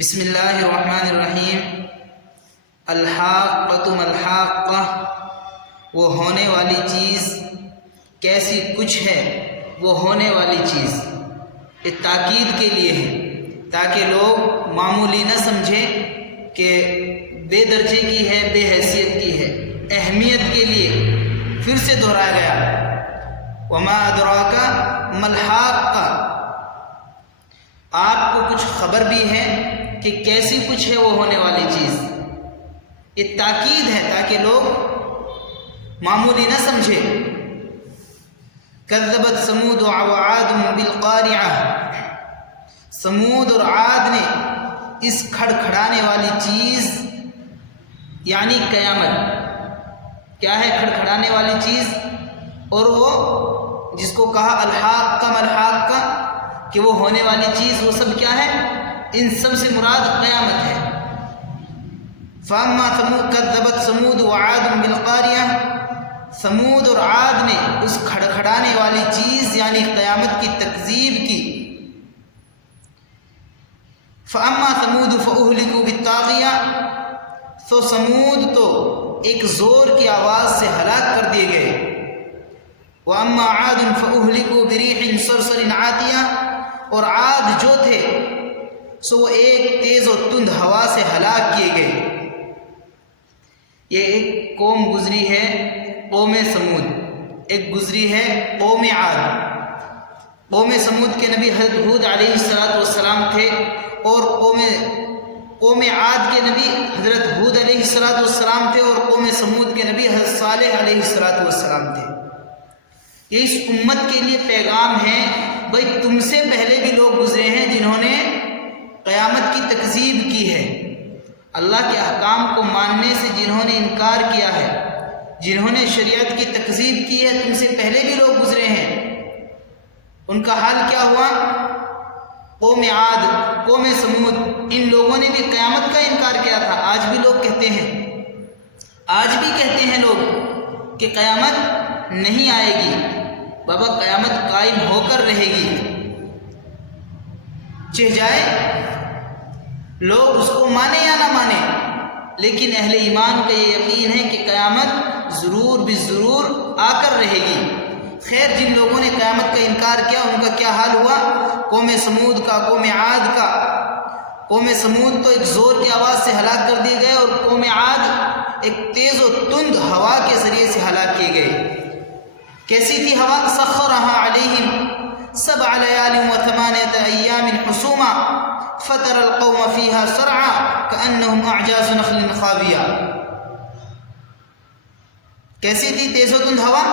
بسم اللہ الرحمن الرحیم۔ الحاقۃ ما الحاقۃ، وہ ہونے والی چیز کیسی کچھ ہے وہ ہونے والی چیز، یہ تاکید کے لیے ہے تاکہ لوگ معمولی نہ سمجھیں کہ بے درجے کی ہے، بے حیثیت کی ہے، اہمیت کے لیے پھر سے دہرایا گیا۔ وما ادراک ما الحاقۃ، آپ کو کچھ خبر بھی ہے کہ کیسی کچھ ہے وہ ہونے والی چیز، یہ تاکید ہے تاکہ لوگ معمولی نہ سمجھے۔ کذبت ثمود وعاد بالقارعہ، ثمود اور عاد نے اس کھڑکھڑانے والی چیز یعنی قیامت، کیا ہے کھڑکھڑانے والی چیز، اور وہ جس کو کہا الحاقۃ ما الحاقۃ کہ وہ ہونے والی چیز، وہ سب کیا ہے، ان سب سے مراد قیامت ہے۔ فاما ثمود کذبت ثمود وعاد بالقاریہ، ثمود اور عاد نے اس کھڑکھڑانے والی چیز یعنی قیامت کی تکذیب کی۔ فاما ثمود فاہلکوا بالطاغیہ، تو ثمود تو ایک زور کی آواز سے ہلاک کر دیے گئے۔ واما عاد فاہلکوا بریح صرصر عاتیہ، اور عاد جو تھے سو وہ ایک تیز و تند ہوا سے ہلاک کیے گئے۔ یہ ایک قوم گزری ہے قوم ثمود، ایک گزری ہے قوم عاد۔ قوم ثمود کے نبی حضرت ہود علیہ السلام تھے، اور قوم عاد کے نبی حضرت ہود علیہ السلام تھے، اور قوم ثمود کے نبی حضرت صالح علیہ السلام تھے۔ یہ اس امت کے لیے پیغام ہے، بھائی تم سے پہلے بھی لوگ گزرے ہیں جنہوں نے قیامت کی تکذیب کی ہے، اللہ کے احکام کو ماننے سے جنہوں نے انکار کیا ہے، جنہوں نے شریعت کی تکذیب کی ہے، تم سے پہلے بھی لوگ گزرے ہیں۔ ان کا حال کیا ہوا؟ قوم عاد، قوم ثمود، ان لوگوں نے بھی قیامت کا انکار کیا تھا۔ آج بھی لوگ کہتے ہیں، آج بھی کہتے ہیں لوگ کہ قیامت نہیں آئے گی، بابا قیامت قائم ہو کر رہے گی، چہ جائے لوگ اس کو مانے یا نہ مانے، لیکن اہل ایمان کا یہ یقین ہے کہ قیامت ضرور بضرور آ کر رہے گی۔ خیر، جن لوگوں نے قیامت کا انکار کیا ان کا کیا حال ہوا؟ قوم ثمود کا، قوم عاد کا۔ قوم ثمود تو ایک زور کی آواز سے ہلاک کر دیے گئے، اور قوم عاد ایک تیز و تند ہوا کے ذریعے سے ہلاک کیے گئے۔ کیسی تھی ہوا؟ سخرها علیہم 7 لیال و8 ایام حسوما فترى القوم فيها سرعا كأنهم اعجاز نخل خاویہ۔ کیسی تھی تیز و تند ہوا؟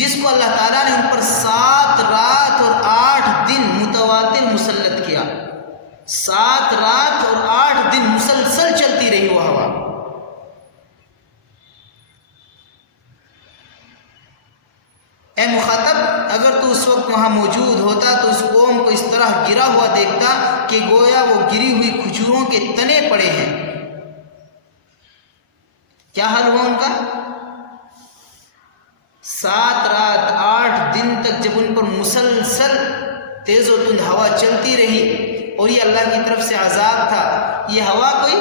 جس کو اللہ تعالیٰ نے ان پر 7 رات اور 8 دن متواتر مسلط کیا۔ 7 رات اور 8 دن مسلسل چلتی رہی وہ ہوا۔ اے مخاطب، اگر تو اس وقت وہاں موجود ہوتا تو اس قوم کو اس طرح گرا ہوا دیکھتا کہ گویا وہ گری ہوئی کھجوروں کے تنے پڑے ہیں۔ کیا حال ہوا ان کا؟ 7 رات 8 دن تک جب ان پر مسلسل تیز و تند ہوا چلتی رہی، اور یہ اللہ کی طرف سے عذاب تھا۔ یہ ہوا کوئی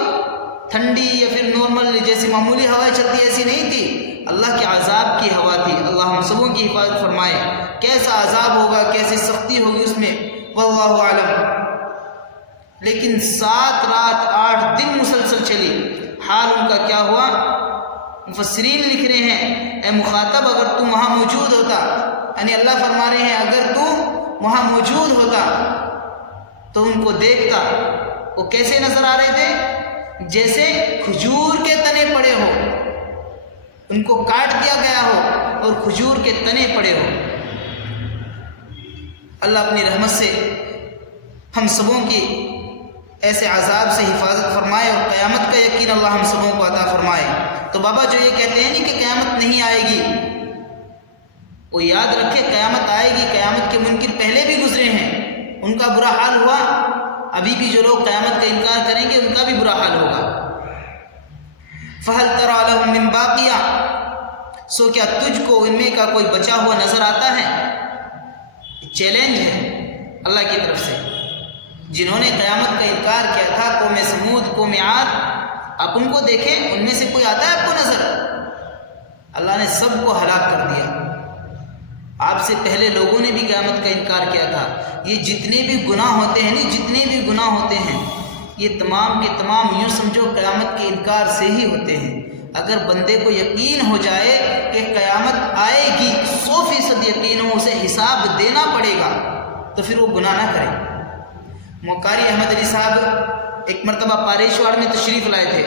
ٹھنڈی یا پھر نارمل جیسے معمولی ہوائیں چلتی ایسی نہیں تھی، اللہ کے عذاب کی ہوا تھی۔ اللہ ہم سبوں کی حفاظت فرمائے۔ کیسا عذاب ہوگا، کیسی سختی ہوگی اس میں، واللہ اعلم۔ لیکن 7 رات 8 دن مسلسل چلی، حال ان کا کیا ہوا؟ مفسرین لکھ رہے ہیں، اے مخاطب اگر تو وہاں موجود ہوتا، یعنی اللہ فرما رہے ہیں اگر تو وہاں موجود ہوتا تو ان کو دیکھتا، وہ کیسے نظر آ رہے تھے؟ جیسے کھجور کے تنے پڑے ہو، ان کو کاٹ دیا گیا ہو اور کھجور کے تنے پڑے ہو۔ اللہ اپنی رحمت سے ہم سبوں کی ایسے عذاب سے حفاظت فرمائے، اور قیامت کا یقین اللہ ہم سبوں کو عطا فرمائے۔ تو بابا جو یہ کہتے ہیں نہیں کہ قیامت نہیں آئے گی، وہ یاد رکھے قیامت آئے گی۔ قیامت کے منکر پہلے بھی گزرے ہیں، ان کا برا حال ہوا، ابھی بھی جو لوگ قیامت کا انکار کریں گے ان کا بھی برا حال ہوگا۔ فَهَلْ تَرَىٰ لَهُم مِّن بَاقِیَةٍ، سو کیا تجھ کو ان میں کا کوئی بچا ہوا نظر آتا ہے؟ چیلنج ہے اللہ کی طرف سے۔ جنہوں نے قیامت کا انکار کیا تھا، قوم سمود، قوم عاد، آپ ان کو دیکھیں، ان میں سے کوئی آتا ہے آپ کو نظر؟ اللہ نے سب کو ہلاک کر دیا۔ آپ سے پہلے لوگوں نے بھی قیامت کا انکار کیا تھا۔ یہ جتنے بھی گناہ ہوتے ہیں جتنے بھی گناہ ہوتے ہیں، یہ تمام کے تمام یوں سمجھو قیامت کے انکار سے ہی ہوتے ہیں۔ اگر بندے کو یقین ہو جائے کہ قیامت آئے گی، 100% یقین ہو، اسے حساب دینا پڑے گا، تو پھر وہ گناہ نہ کرے۔ قاری احمد علی صاحب ایک مرتبہ پاریشواڑ میں تشریف لائے تھے،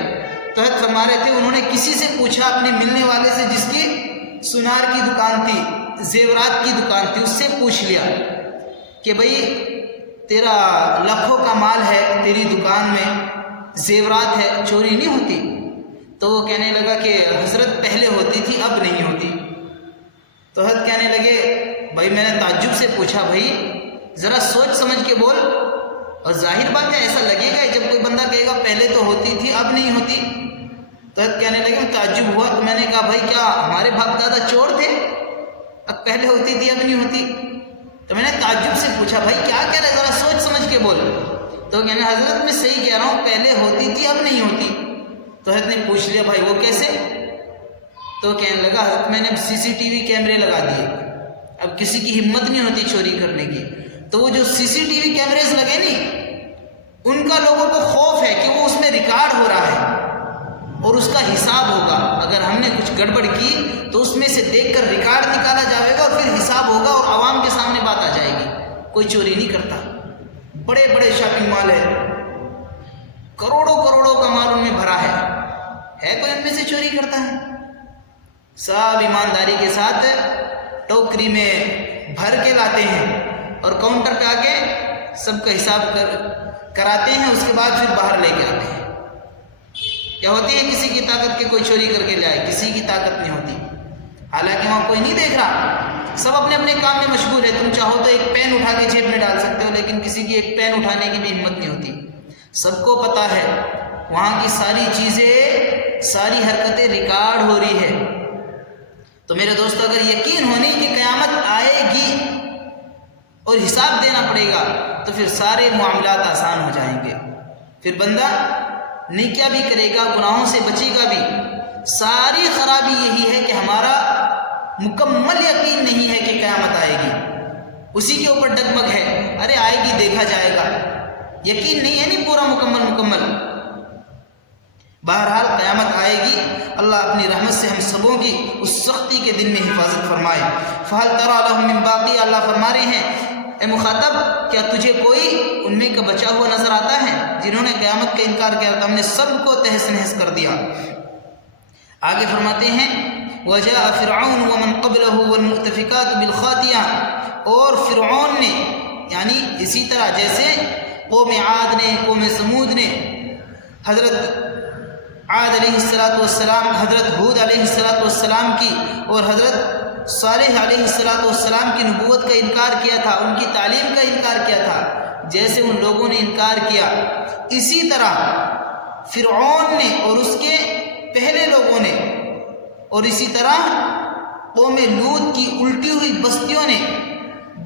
تو حضرت فرما رہے تھے، انہوں نے کسی سے پوچھا اپنے ملنے والے سے جس کی سنار کی دکان تھی، زیورات کی دکان تھی، اس سے پوچھ لیا کہ بھئی تیرا لاکھوں کا مال ہے، تیری دکان میں زیورات ہے، چوری نہیں ہوتی؟ تو وہ کہنے لگا کہ حضرت پہلے ہوتی تھی، اب نہیں ہوتی۔ تو حضرت کہنے لگے بھائی میں نے تعجب سے پوچھا، بھائی ذرا سوچ سمجھ کے بول، اور ظاہر بات ہے ایسا لگے گا جب کوئی بندہ کہے گا پہلے تو ہوتی تھی اب نہیں ہوتی۔ تو حضرت کہنے لگے تعجب ہوا، تو میں نے کہا بھائی کیا ہمارے باپ دادا چور تھے؟ اب پہلے ہوتی تھی اب نہیں ہوتی؟ تو میں نے تعجب سے پوچھا بھائی کیا کہہ رہے، ذرا سوچ سمجھ کے بول۔ تو کہنے حضرت میں صحیح کہہ رہا ہوں، پہلے ہوتی تھی اب نہیں ہوتی۔ تو حضرت نے پوچھ لیا بھائی وہ کیسے؟ تو کہنے لگا حضرت میں نے CCTV کیمرے لگا دیے، اب کسی کی ہمت نہیں ہوتی چوری کرنے کی، تو وہ جو CCTV کیمریز لگے نہیں، ان کا لوگوں کو خوف ہے کہ وہ اس میں ریکارڈ ہو رہا ہے اور اس کا حساب ہوگا، اگر ہم نے کچھ گڑبڑ کی تو اس میں سے دیکھ کر ریکارڈ نکالا جائے گا اور پھر حساب ہوگا اور عوام کے سامنے بات آ جائے گی۔ کوئی چوری نہیں کرتا، بڑے بڑے شاپنگ مال ہے، کروڑوں کروڑوں کا مال ان میں بھرا ہے کوئی ان میں سے چوری کرتا ہے؟ سب ایمانداری کے ساتھ ٹوکری میں بھر کے لاتے ہیں اور کاؤنٹر پہ آ کے سب کا حساب کراتے ہیں، اس کے بعد پھر باہر لے کے آتے ہیں۔ کیا ہوتی ہے کسی کی طاقت کے کوئی چوری کر کے لائے؟ کسی کی طاقت نہیں ہوتی، حالانکہ وہاں کوئی نہیں دیکھ رہا، سب اپنے اپنے کام میں مشغول ہے۔ تم چاہو تو ایک پین اٹھا کے جیب میں ڈال سکتے ہو، لیکن کسی کی ایک پین اٹھانے کی بھی ہمت نہیں ہوتی۔ سب کو پتہ ہے وہاں کی ساری چیزیں، ساری حرکتیں ریکارڈ ہو رہی ہے۔ تو میرے دوستو اگر یقین ہونی کہ قیامت آئے گی اور حساب دینا پڑے گا تو پھر سارے معاملات آسان ہو جائیں گے، پھر بندہ نیکیاں بھی کرے گا، گناہوں سے بچے گا بھی۔ ساری خرابی یہی ہے کہ ہمارا مکمل یقین نہیں ہے کہ قیامت آئے گی، اسی کے اوپر ڈگمگ ہے، ارے آئے گی دیکھا جائے گا، یقین نہیں ہے نہیں پورا مکمل۔ بہرحال قیامت آئے گی، اللہ اپنی رحمت سے ہم سبوں کی اس سختی کے دن میں حفاظت فرمائے۔ فہل تری لہم من باقی، اللہ فرما رہے ہیں اے مخاطب کیا تجھے کوئی ان میں کا بچا ہوا نظر آتا ہے جنہوں نے قیامت کا انکار کیا تھا؟ ہم نے سب کو تہس نہس کر دیا۔ آگے فرماتے ہیں وجاء فرعون ومن قبله والمؤتفكات بالخاطئة، اور فرعون نے یعنی اسی طرح جیسے قوم عاد نے، قوم سمود نے حضرت عاد علیہ السلام، حضرت ہود علیہ السلام کی اور حضرت صالح علیہ السلام کی نبوت کا انکار کیا تھا، ان کی تعلیم کا انکار کیا تھا، جیسے ان لوگوں نے انکار کیا اسی طرح فرعون نے اور اس کے پہلے لوگوں نے، اور اسی طرح قوم لوط کی الٹی ہوئی بستیوں نے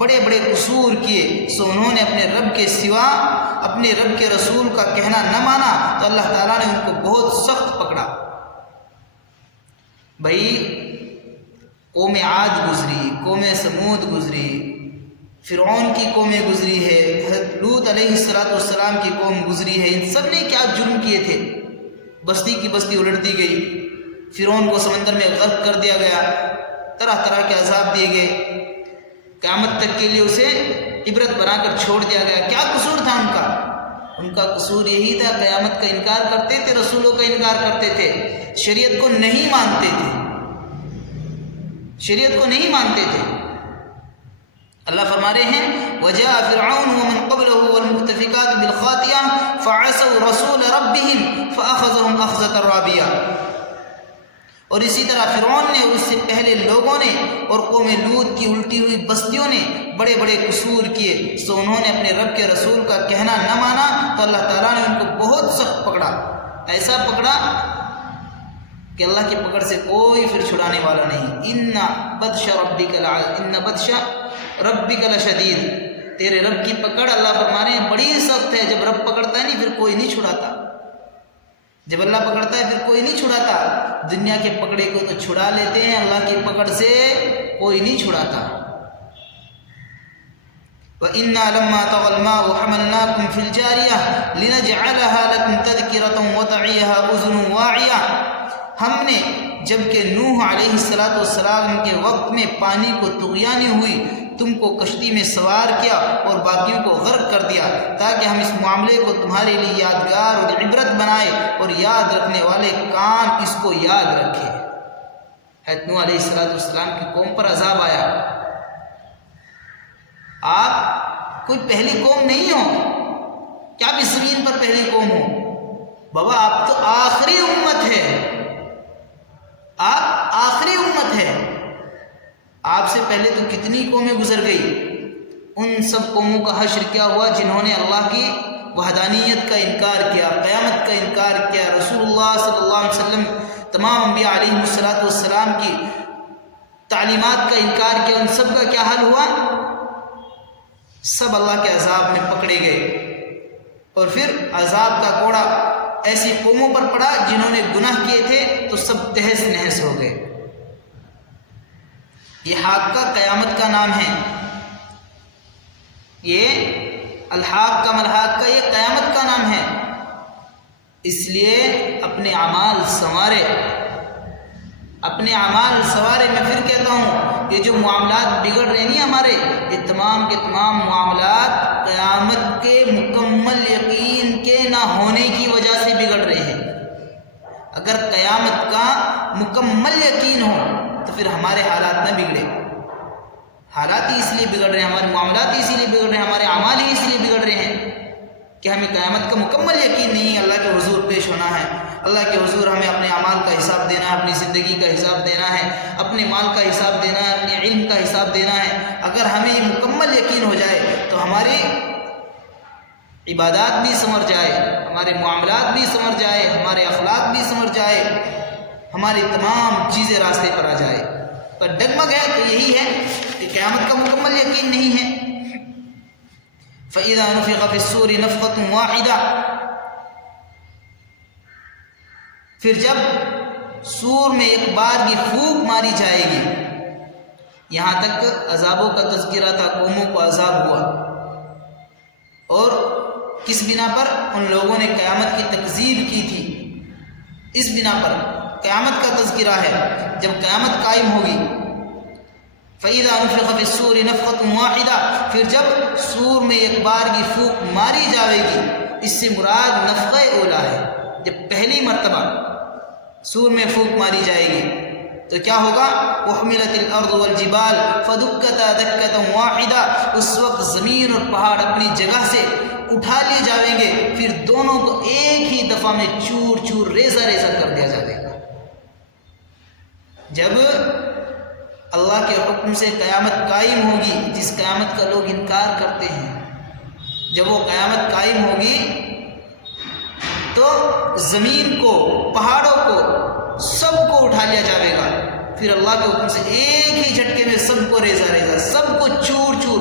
بڑے بڑے قصور کیے، سو انہوں نے اپنے رب کے سوا اپنے رب کے رسول کا کہنا نہ مانا تو اللہ تعالیٰ نے ان کو بہت سخت پکڑا۔ بھائی قوم عاد گزری، قوم سمود گزری، فرعون کی قومیں گزری ہے، حضرت لوط علیہ السلام کی قوم گزری ہے، ان سب نے کیا جرم کیے تھے؟ بستی کی بستی الٹ دی گئی، فرعون کو سمندر میں غرق کر دیا گیا، طرح طرح کے عذاب دیے گئے، قیامت تک کے لیے اسے عبرت بنا کر چھوڑ دیا گیا۔ کیا قصور تھا ان کا قصور یہی تھا قیامت کا انکار کرتے تھے، رسولوں کا انکار کرتے تھے، شریعت کو نہیں مانتے تھے، شریعت کو نہیں مانتے تھے۔ اللہ فرما رہے ہیں وجاء فرعون ومن قبله والمؤتفكات بالخاطئة فعصوا رسول ربهم فأخذهم أخذة رابية، اور اسی طرح فرعون نے اور اس سے پہلے لوگوں نے اور قوم لوط کی الٹی ہوئی بستیوں نے بڑے بڑے قصور کیے، سو انہوں نے اپنے رب کے رسول کا کہنا نہ مانا تو اللہ تعالیٰ نے ان کو بہت سخت پکڑا، ایسا پکڑا کہ اللہ کی پکڑ سے کوئی پھر چھڑانے والا نہیں۔ ان بطش ربک لشدید، تیرے رب کی پکڑ اللہ فرما رہے ہیں بڑی سخت ہے. جب رب پکڑتا ہے نہیں پھر کوئی نہیں چھڑاتا. جب اللہ پکڑتا ہے پھر کوئی نہیں چھڑاتا. دنیا کے پکڑے کو تو چھڑا لیتے ہیں, اللہ کی پکڑ سے کوئی نہیں چھڑاتا. وَإِنَّا لَمَّا طَغَى الْمَاءُ حَمَلْنَاكُمْ فِي الْجَارِيَةِ لِنَجْعَلَهَا لَكُمْ تَذْكِرَةً وَتَعِيَهَا أُذُنٌ وَاعِيَةٌ. ہم نے جب کہ نوح علیہ السلام کے وقت میں پانی کو طغیانی ہوئی, تم کو کشتی میں سوار کیا اور باقیوں کو غرق کر دیا, تاکہ ہم اس معاملے کو تمہارے لیے یادگار اور عبرت بنائے اور یاد رکھنے والے کان اس کو یاد رکھے. حضرت نوح علیہ السلام کی قوم پر عذاب آیا. آپ کوئی پہلی قوم نہیں ہو کہ آپ اس زمین پر پہلی قوم ہو. بابا آپ تو آخری امت ہے, آپ آخری امت ہے. آپ سے پہلے تو کتنی قومیں گزر گئی. ان سب قوموں کا حشر کیا ہوا جنہوں نے اللہ کی وحدانیت کا انکار کیا, قیامت کا انکار کیا, رسول اللہ صلی اللہ علیہ وسلم تمام انبیاء علیہ السلام کی تعلیمات کا انکار کیا. ان سب کا کیا حال ہوا؟ سب اللہ کے عذاب میں پکڑے گئے, اور پھر عذاب کا کوڑا ایسی قوموں پر پڑا جنہوں نے گناہ کیے تھے تو سب تہس نہس ہو گئے. یہ حاقہ قیامت کا نام ہے. یہ الحاق کا ملحاق کا یہ قیامت کا نام ہے. اس لیے اپنے اعمال سنوارے, اپنے اعمال سنوارے. میں پھر کہتا ہوں یہ جو معاملات بگڑ رہے ہیں ہمارے, یہ تمام کے تمام معاملات قیامت کے مکمل یقین کے نہ ہونے کی وجہ سے بگڑ رہے ہیں. اگر قیامت کا مکمل یقین ہو تو پھر ہمارے حالات نہ بگڑے. حالات ہی اس لیے بگڑ رہے ہیں, ہمارے معاملات ہی اسی لیے بگڑ رہے ہیں, ہمارے اعمال ہی اس لیے بگڑ رہے ہیں کہ ہمیں قیامت کا مکمل یقین نہیں ہے. اللہ کے حضور پیش ہونا ہے, اللہ کے حضور ہمیں اپنے اعمال کا حساب دینا ہے, اپنی زندگی کا حساب دینا ہے, اپنے مال کا حساب دینا ہے, اپنے علم کا حساب دینا ہے. اگر ہمیں یہ مکمل یقین ہو جائے تو ہماری عبادات بھی سنور جائے, ہمارے معاملات بھی سنور جائے, ہمارے اخلاق بھی سنور جائے, ہماری تمام چیزیں راستے پر آ جائے. پر ڈگمگ ہے تو یہی ہے کہ قیامت کا مکمل یقین نہیں ہے. فَإِذَا نُفِخَ فِي الصُّورِ نَفْخَةٌ وَاحِدَةٌ. پھر جب سور میں ایک بار کی پھونک ماری جائے گی. یہاں تک عذابوں کا تذکرہ تھا, قوموں کو عذاب ہوا, اور کس بنا پر؟ ان لوگوں نے قیامت کی تکذیب کی تھی. اس بنا پر قیامت کا تذکرہ ہے. جب قیامت قائم ہوگی, فَإِذَا نُفِخَ فِي الصُّورِ نَفْخَةٌ وَاحِدَةٌ. پھر جب سور میں ایک بار کی پھونک ماری جائے گی, اس سے مراد نفخہ اولا ہے. جب پہلی مرتبہ سور میں پھونک ماری جائے گی تو کیا ہوگا؟ وَحُمِلَتِ الْأَرْضُ وَالْجِبَالُ فَدُكَّتَا دَكَّةً وَاحِدَةً. اس وقت زمین اور پہاڑ اپنی جگہ سے اٹھا لیے جائیں گے, پھر دونوں کو ایک ہی دفعہ میں چور چور ریزہ ریزہ کر دیا جائے گا. جب اللہ کے حکم سے قیامت قائم ہوگی, جس قیامت کا لوگ انکار کرتے ہیں, جب وہ قیامت قائم ہوگی تو زمین کو, پہاڑوں کو, سب کو اٹھا لیا جائے گا. پھر اللہ کے حکم سے ایک ہی جھٹکے میں سب کو ریزہ ریزہ, سب کو چور چور.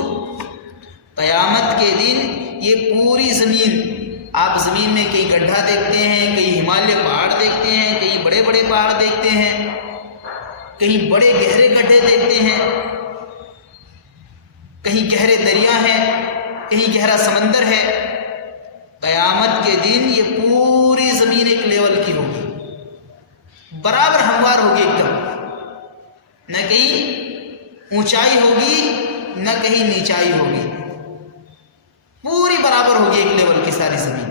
قیامت کے دن یہ پوری زمین, آپ زمین میں کئی گڈھا دیکھتے ہیں, کئی ہمالیہ پہاڑ دیکھتے ہیں, کئی بڑے بڑے پہاڑ دیکھتے ہیں, کہیں بڑے گہرے گڈھے دیکھتے ہیں, کہیں گہرے دریا ہیں, کہیں گہرا سمندر ہے. قیامت کے دن یہ پوری زمین ایک لیول کی ہوگی, برابر ہموار ہوگی ایک دم. نہ کہیں اونچائی ہوگی نہ کہیں نیچائی ہوگی, پوری برابر ہوگی ایک لیول کی ساری زمین.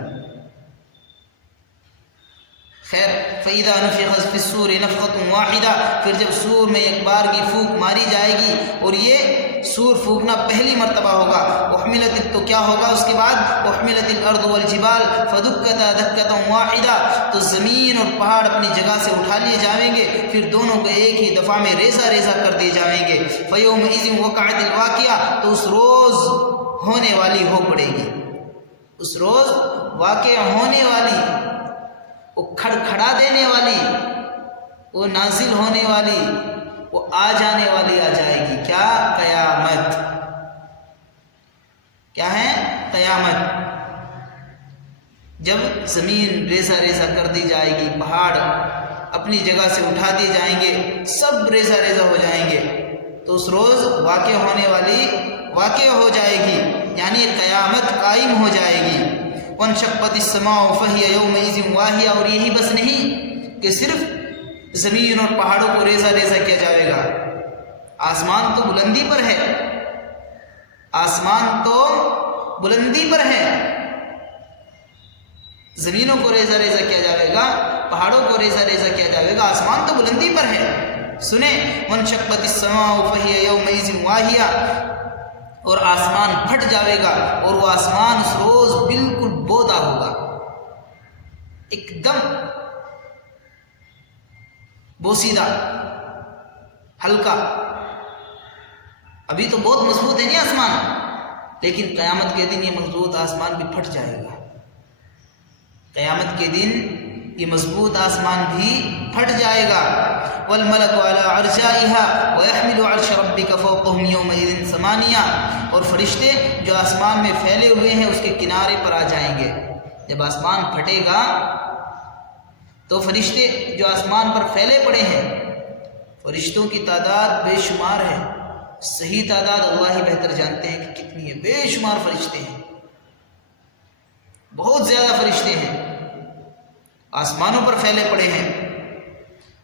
خیر, فَإِذَا نُفِخَ فِي الصُّورِ نَفْخَةٌ وَاحِدَةٌ. پھر جب سور میں ایک بار کی پھونک ماری جائے گی, اور یہ سور پھونکنا پہلی مرتبہ ہوگا. وَحُمِلَتِ, تو کیا ہوگا اس کے بعد؟ وَحُمِلَتِ الْأَرْضُ وَالْجِبَالُ فَدُكَّتَا دَكَّةً وَاحِدَةً. تو زمین اور پہاڑ اپنی جگہ سے اٹھا لیے جائیں گے, پھر دونوں کو ایک ہی دفعہ میں ریزہ ریزہ کر دیے جائیں گے. فَيَوْمَئِذٍ وَقَعَتِ الْوَاقِعَةُ. تو اس روز ہونے والی ہو پڑے گی, اس روز واقع ہونے والی, وہ کھڑکھڑا دینے والی, وہ نازل ہونے والی, وہ آ جانے والی آ جائے گی. کیا؟ قیامت. کیا ہے؟ قیامت. جب زمین ریزہ ریزہ کر دی جائے گی، پہاڑ اپنی جگہ سے اٹھا دیے جائیں گے، سب ریزہ ریزہ ہو جائیں گے، تو اس روز واقع ہونے والی واقع ہو جائے گی، یعنی قیامت قائم ہو جائے گی. وانشقت السماء فهي يومئذ واهية. اور یہی بس نہیں کہ صرف زمین اور پہاڑوں کو ریزہ ریزہ کیا جائے گا، آسمان تو بلندی پر ہے، آسمان تو بلندی پر ہے، زمینوں کو ریزہ ریزہ کیا جائے گا، پہاڑوں کو ریزہ ریزہ کیا جائے گا، آسمان تو بلندی پر ہے. سنیں، وانشقت السماء فهي يومئذ واهية. اور آسمان پھٹ جاوے گا، اور وہ آسمان اس روز بالکل بودا ہوگا، ایک دم بوسیدہ، ہلکا. ابھی تو بہت مضبوط ہے نہیں آسمان، لیکن قیامت کے دن یہ مضبوط آسمان بھی پھٹ جائے گا. قیامت کے دن یہ مضبوط آسمان بھی پھٹ جائے گا. والملک علی ارجائها ويحمل عرش ربك فوقهم يومئذ ثمانیہ. اور فرشتے جو آسمان میں پھیلے ہوئے ہیں اس کے کنارے پر آ جائیں گے. جب آسمان پھٹے گا تو فرشتے جو آسمان پر پھیلے پڑے ہیں، فرشتوں کی تعداد بے شمار ہے، صحیح تعداد اللہ ہی بہتر جانتے ہیں کہ کتنی ہے. بے شمار فرشتے ہیں، بہت زیادہ فرشتے ہیں، آسمانوں پر پھیلے پڑے ہیں.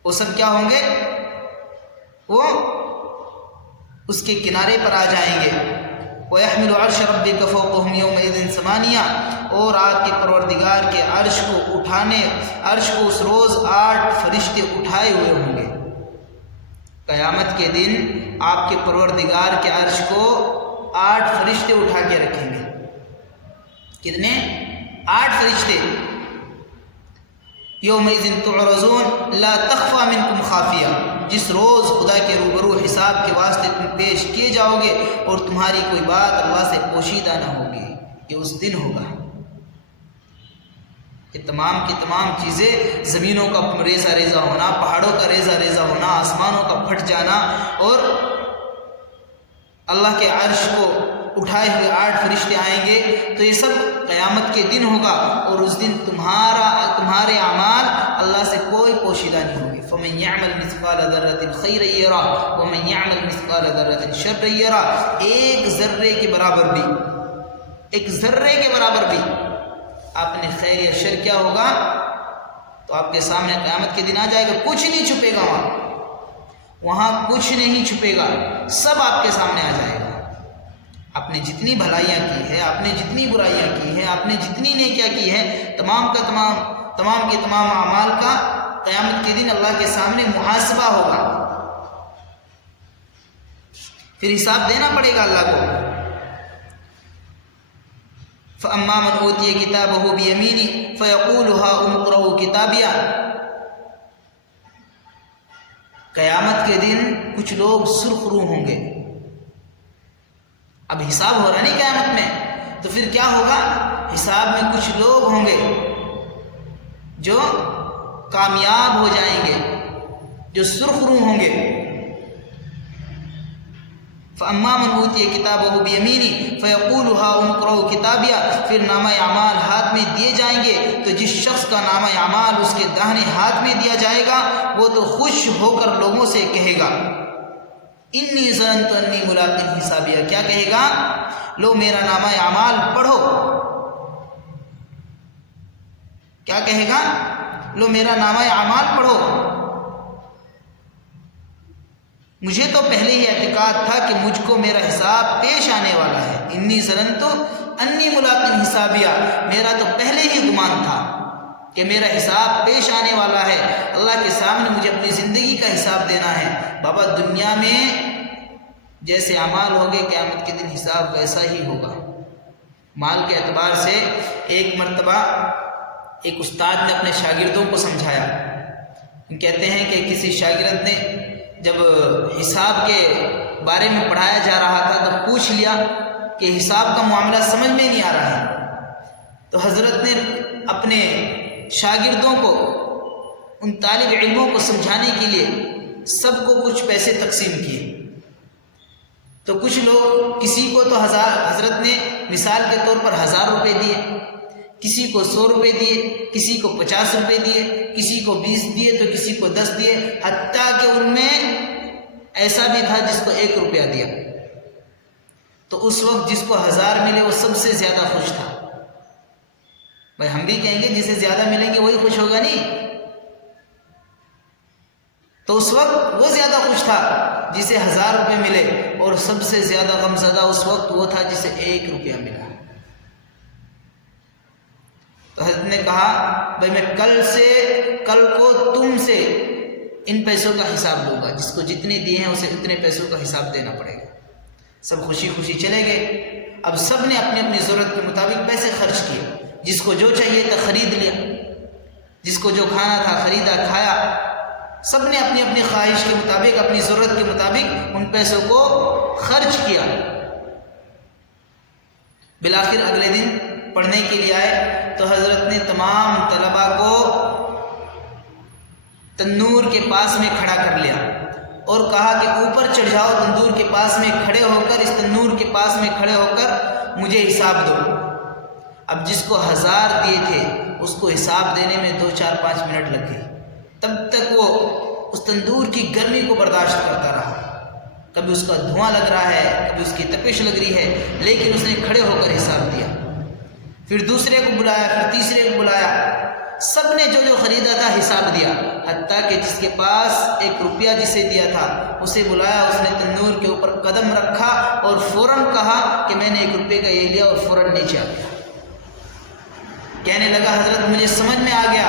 وہ سب کیا ہوں گے؟ وہ اس کے کنارے پر آ جائیں گے. وَيَحْمِلُ عَرْشَ رَبِّكَ فَوْقَهُمْ يَوْمَئِذٍ ثَمَانِيَةٌ. اور آپ کے پروردگار کے عرش کو اٹھانے، عرش کو اس روز 8 فرشتے اٹھائے ہوئے ہوں گے. قیامت کے دن آپ کے پروردگار کے عرش کو 8 فرشتے اٹھا کے رکھیں گے. کتنے؟ 8 فرشتے. یومئذ تعرضون لا تخفى منکم خافیہ. جس روز خدا کے روبرو حساب کے واسطے تم پیش کیے جاؤ گے اور تمہاری کوئی بات اللہ سے پوشیدہ نہ ہوگی. یہ اس دن ہوگا. یہ تمام کی تمام چیزیں، زمینوں کا ریزہ ریزہ ہونا، پہاڑوں کا ریزہ ریزہ ہونا، آسمانوں کا پھٹ جانا، اور اللہ کے عرش کو اٹھائے ہوئے 8 فرشتے آئیں گے، تو یہ سب قیامت کے دن ہوگا. اور اس دن تمہارے اعمال اللہ سے کوئی پوشیدہ نہیں ہوگی. فَمَنْ يَعْمَلْ مِثْقَالَ ذَرَّةٍ خَيْرًا يَرَهُ وَمَنْ يَعْمَلْ مِثْقَالَ ذَرَّةٍ شَرًّا يَرَهُ. ایک ذرے کے برابر بھی، ایک ذرے کے برابر بھی آپ نے خیر یا شر کیا ہوگا تو آپ کے سامنے قیامت کے دن آ جائے گا. کچھ نہیں چھپے گا وہاں کچھ نہیں چھپے گا، سب آپ کے سامنے آ جائے گا. آپ نے جتنی بھلائیاں کی ہے، آپ نے جتنی برائیاں کی ہیں، آپ نے جتنی نیکیاں کی ہیں، تمام کے تمام اعمال کا قیامت کے دن اللہ کے سامنے محاسبہ ہوگا. پھر حساب دینا پڑے گا اللہ کو. فَأَمَّا مَنْ أُوتِيَ كِتَابَهُ بِيَمِينِهِ فَيَقُولُ هَاؤُمُ اقْرَءُوا كِتَابِيَهْ. قیامت کے دن کچھ لوگ سرخ روح ہوں گے. اب حساب ہو رہا نہیں قیامت میں، تو پھر کیا ہوگا؟ حساب میں کچھ لوگ ہوں گے جو کامیاب ہو جائیں گے، جو سرخ روح ہوں گے. فَأَمَّا مَنْ أُوتِيَ كِتَابَهُ بِيَمِينِهِ فَيَقُولُ هَاؤُمُ اقْرَءُوا كِتَابِيَهْ. پھر نامہ اعمال ہاتھ میں دیے جائیں گے، تو جس شخص کا نامہ اعمال اس کے داہنے ہاتھ میں دیا جائے گا وہ تو خوش ہو کر لوگوں سے کہے گا انی ظننت انی ملاق حسابیہ. کیا کہے گا؟ لو میرا نامہ اعمال پڑھو. کیا کہے گا؟ لو میرا نامہ اعمال پڑھو. مجھے تو پہلے ہی اعتقاد تھا کہ مجھ کو میرا حساب پیش آنے والا ہے. انی ظننت انی ملاق حسابیہ. میرا تو پہلے ہی گمان تھا کہ میرا حساب پیش آنے والا ہے، اللہ کے سامنے مجھے اپنی زندگی کا حساب دینا ہے. بابا دنیا میں جیسے اعمال ہوگے قیامت کے دن حساب ویسا ہی ہوگا. مال کے اعتبار سے ایک مرتبہ ایک استاد نے اپنے شاگردوں کو سمجھایا. کہتے ہیں کہ کسی شاگرد نے جب حساب کے بارے میں پڑھایا جا رہا تھا تو پوچھ لیا کہ حساب کا معاملہ سمجھ میں نہیں آ رہا ہے. تو حضرت نے اپنے شاگردوں کو، ان طالب علموں کو سمجھانے کے لیے سب کو کچھ پیسے تقسیم کیے. تو کچھ لوگ، کسی کو تو حضرت نے مثال کے طور پر 1000 روپے دیے، کسی کو 100 روپے دیے، کسی کو 50 روپے دیے، کسی کو 20 دیے تو کسی کو 10 دیے، حتیٰ کہ ان میں ایسا بھی تھا جس کو 1 روپیہ دیا۔ تو اس وقت جس کو 1000 ملے وہ سب سے زیادہ خوش تھا۔ بھائی ہم بھی کہیں گے جسے زیادہ ملیں گے وہی خوش ہوگا نہیں؟ تو اس وقت وہ زیادہ خوش تھا جسے 1000 روپے ملے، اور سب سے زیادہ غمزدہ اس وقت وہ تھا جسے 1 روپیہ ملا۔ تو حضرت نے کہا بھائی میں کل کو تم سے ان پیسوں کا حساب لوں گا، جس کو جتنے دیے ہیں اسے اتنے پیسوں کا حساب دینا پڑے گا۔ سب خوشی خوشی چلے گئے۔ اب سب نے اپنی اپنی ضرورت کے مطابق پیسے خرچ کیے، جس کو جو چاہیے تھا خرید لیا، جس کو جو کھانا تھا خریدا کھایا۔ سب نے اپنی اپنی خواہش کے مطابق، اپنی ضرورت کے مطابق ان پیسوں کو خرچ کیا۔ بالآخر اگلے دن پڑھنے کے لیے آئے تو حضرت نے تمام طلباء کو تندور کے پاس میں کھڑا کر لیا اور کہا کہ اوپر چڑھ جاؤ، تندور کے پاس میں کھڑے ہو کر، اس تندور کے پاس میں کھڑے ہو کر مجھے حساب دو۔ اب جس کو 1000 دیے تھے اس کو حساب دینے میں 2-4-5 منٹ لگ گئے۔ تب تک وہ اس تندور کی گرمی کو برداشت کرتا رہا، کبھی اس کا دھواں لگ رہا ہے، کبھی اس کی تپش لگ رہی ہے، لیکن اس نے کھڑے ہو کر حساب دیا۔ پھر دوسرے کو بلایا، پھر تیسرے کو بلایا، سب نے جو جو خریدا تھا حساب دیا، حتیٰ کہ جس کے پاس 1 روپیہ جسے دیا تھا اسے بلایا، اس نے تندور کے اوپر قدم رکھا اور فوراً کہا کہ میں نے 1 روپے کا یہ لیا، اور فوراً نیچے آ گیا۔ کہنے لگا حضرت مجھے سمجھ میں آ گیا،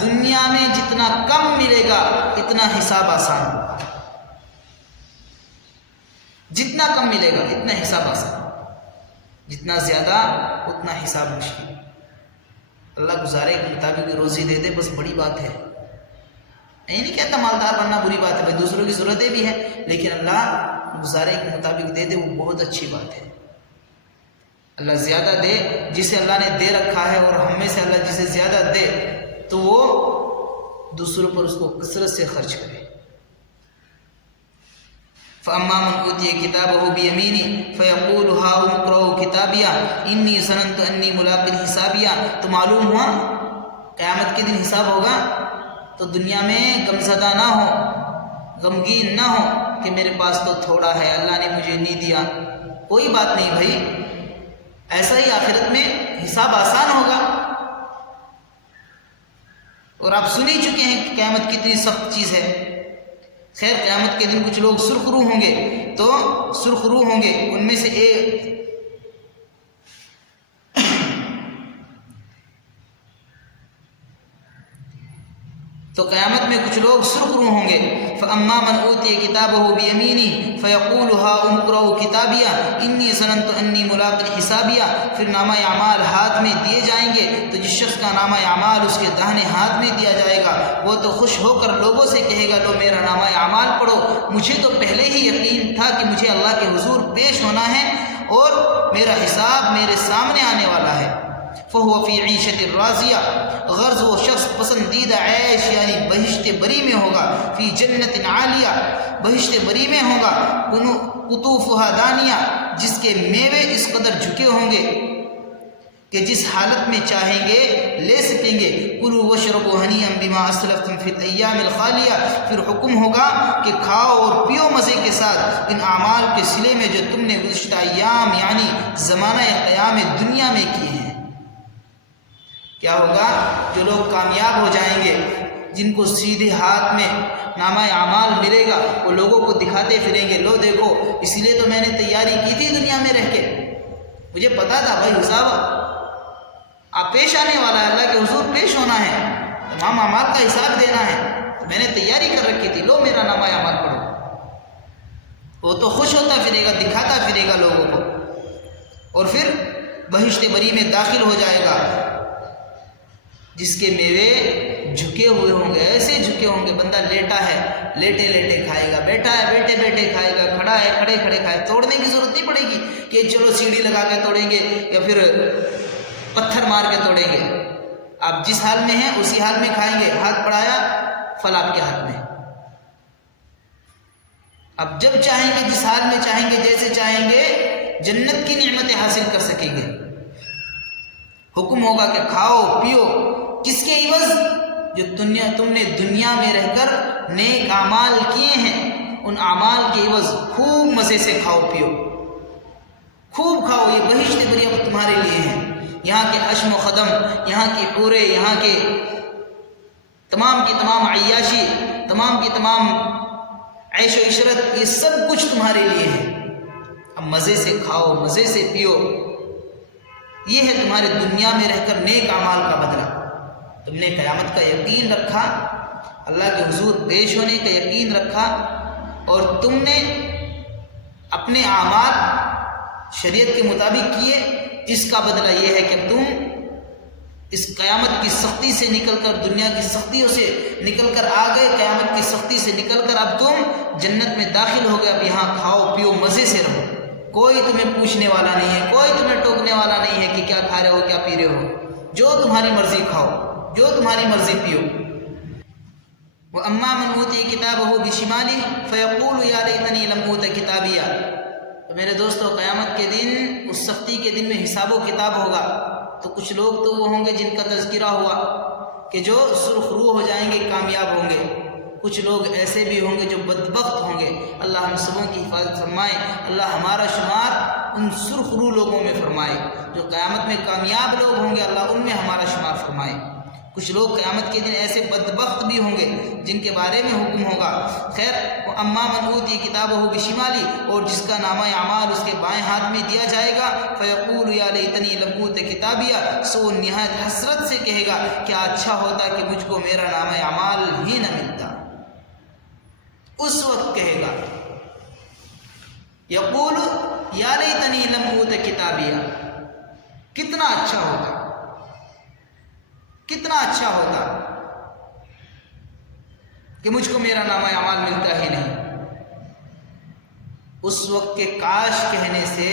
دنیا میں جتنا کم ملے گا اتنا حساب آسان ہوگا، جتنا کم ملے گا اتنا حساب آسان، جتنا زیادہ اتنا حساب مشکل۔ اللہ گزارے کے مطابق روزی دے دے بس بڑی بات ہے۔ نہیں کہتا مالدار بننا بری بات ہے، بھائی دوسروں کی ضرورتیں بھی ہیں، لیکن اللہ گزارے کے مطابق دے دے وہ بہت اچھی بات ہے۔ اللہ زیادہ دے، جسے اللہ نے دے رکھا ہے، اور ہم میں سے اللہ جسے زیادہ دے تو وہ دوسروں پر اس کو کثرت سے خرچ کرے۔ فَأَمَّا مَنْ أُوتِيَ كِتَابَهُ بِيَمِينِهِ فَيَقُولُ هَاؤُمُ اقْرَءُوا كِتَابِيَهْ إِنِّي ظَنَنتُ أَنِّي مُلَاقٍ حِسَابِيَهْ۔ تو معلوم ہوا قیامت کے دن حساب ہوگا تو دنیا میں غمزدہ نہ ہو، غمگین نہ ہو کہ میرے پاس تو تھوڑا ہے، اللہ نے مجھے نہیں دیا۔ کوئی بات نہیں بھائی، ایسا ہی آخرت میں حساب آسان ہوگا۔ اور آپ سن ہی چکے ہیں کہ قیامت کتنی سخت چیز ہے۔ خیر قیامت کے دن کچھ لوگ سرخ روح ہوں گے، تو سرخ روح ہوں گے، ان میں سے ایک تو قیامت میں کچھ لوگ سرخ روح ہوں گے۔ فَأَمَّا مَنْ أُوتِيَ كِتَابَهُ بِيَمِينِهِ فَيَقُولُ هَاؤُمُ اقْرَءُوا كِتَابِيَهْ إِنِّي ظَنَنتُ أَنِّي مُلَاقٍ حِسَابِيَهْ۔ پھر نامہ اعمال ہاتھ میں دیے جائیں گے تو جس شخص کا نامہ اعمال اس کے داہنے ہاتھ میں دیا جائے گا وہ تو خوش ہو کر لوگوں سے کہے گا لو میرا نامہ اعمال پڑھو، مجھے تو پہلے ہی یقین تھا کہ مجھے اللہ کے حضور پیش ہونا ہے اور میرا حساب میرے سامنے آنے والا ہے۔ فَهُوَ فِي عِيشَةٍ رَاضِيَةٍ، غرض وہ شخص پسندیدہ عیش یعنی بہشت بری میں ہوگا، فی جنت عالیہ، بہشت بری میں ہوگا، قطوفها دانیہ، جس کے میوے اس قدر جھکے ہوں گے کہ جس حالت میں چاہیں گے لے سکیں گے۔ کلوا واشربوا ہنیئا بما اسلفتم فی الایام الخالیہ، پھر حکم ہوگا کہ کھاؤ اور پیو مزے کے ساتھ ان اعمال کے صلے میں جو تم نے گزشتہ ایام یعنی زمانہ قیام دنیا میں کیے ہیں۔ کیا ہوگا؟ جو لوگ کامیاب ہو جائیں گے، جن کو سیدھے ہاتھ میں نامہ اعمال ملے گا، وہ لوگوں کو دکھاتے پھریں گے، لو دیکھو اس لیے تو میں نے تیاری کی تھی دنیا میں رہ کے، مجھے پتا تھا بھائی حساب آپ پیش آنے والا ہے، اللہ کے حضور پیش ہونا ہے، تمام اعمال کا حساب دینا ہے، تو میں نے تیاری کر رکھی تھی، لو میرا نامہ اعمال پڑھو۔ وہ تو خوش ہوتا پھرے گا، دکھاتا پھرے گا لوگوں کو، اور پھر بہشت بری میں داخل ہو جائے گا جس کے میوے جھکے ہوئے ہوں گے، ایسے جھکے ہوں گے، بندہ لیٹا ہے لیٹے لیٹے کھائے گا، بیٹھا ہے بیٹھے بیٹھے کھائے گا، کھڑا ہے کھڑے کھڑے کھائے، توڑنے کی ضرورت نہیں پڑے گی کہ چلو سیڑھی لگا کے توڑیں گے یا پھر پتھر مار کے توڑیں گے۔ آپ جس حال میں ہیں اسی حال میں کھائیں گے، ہاتھ بڑھایا پھل آپ کے ہاتھ میں۔ اب جب چاہیں گے، جس حال میں چاہیں گے، جیسے چاہیں گے، جنت کی نعمتیں حاصل کر سکیں گے۔ حکم ہوگا کہ کھاؤ پیو، کس کے عوض؟ جو تم نے دنیا میں رہ کر نیک اعمال کیے ہیں، ان اعمال کے عوض خوب مزے سے کھاؤ پیو، خوب کھاؤ، یہ بہشت بری اب تمہارے لیے ہیں۔ یہاں کے حشم و خدم، یہاں کی حورے، یہاں کے تمام کی تمام عیاشی، تمام کی تمام عیش و عشرت، یہ سب کچھ تمہارے لیے ہے۔ اب مزے سے کھاؤ، مزے سے پیو، یہ ہے تمہارے دنیا میں رہ کر نیک اعمال کا بدلہ۔ تم نے قیامت کا یقین رکھا، اللہ کے حضور پیش ہونے کا یقین رکھا، اور تم نے اپنے اعمال شریعت کے مطابق کیے، اس کا بدلہ یہ ہے کہ تم اس قیامت کی سختی سے نکل کر، دنیا کی سختیوں سے نکل کر آ گئے، قیامت کی سختی سے نکل کر اب تم جنت میں داخل ہو گئے۔ اب یہاں کھاؤ پیو، مزے سے رہو، کوئی تمہیں پوچھنے والا نہیں ہے، کوئی تمہیں ٹوکنے والا نہیں ہے کہ کیا کھا رہے ہو، کیا پی رہے ہو، جو تمہاری مرضی کھاؤ، جو تمہاری مرضی پیو۔ وَأَمَّا مَنْ أُوتِيَ كِتَابَهُ بِشِمَالِهِ فَيَقُولُ يَا لَيْتَنِي لَمْ أُوتَ كِتَابِيَهْ۔ تو میرے دوستو، قیامت کے دن، اس سختی کے دن میں حساب و کتاب ہوگا، تو کچھ لوگ تو وہ ہوں گے جن کا تذکرہ ہوا کہ جو سرخ روح ہو جائیں گے، کامیاب ہوں گے۔ کچھ لوگ ایسے بھی ہوں گے جو بدبخت ہوں گے۔ اللہ ہم سبوں کی حفاظت فرمائے، اللہ ہمارا شمار ان سرخ روح لوگوں میں فرمائے۔ جو قیامت میں کامیاب لوگ ہوں گے، اللہ ان میں ہمارا شمار فرمائے۔ کچھ لوگ قیامت کے دن ایسے بدبخت بھی ہوں گے جن کے بارے میں حکم ہوگا، خیر وَأَمَّا مَنْ أُوتِيَ كِتَابَهُ بِشِمَالِهِ، اور جس کا نامہ اعمال اس کے بائیں ہاتھ میں دیا جائے گا، فَيَقُولُ يَا لَيْتَنِي لَمْ أُوتَ كِتَابِيَهْ، سو نہایت حسرت سے کہے گا کیا اچھا ہوتا کہ مجھ کو میرا نامہ اعمال ہی نہ ملتا۔ اس وقت کہے گا، یقول یا لیتنی لم اوت کتابیہ، کتنا اچھا ہوتا، کتنا اچھا ہوتا کہ مجھ کو میرا نامہ اعمال ملتا ہی نہیں۔ اس وقت کے کاش کہنے سے،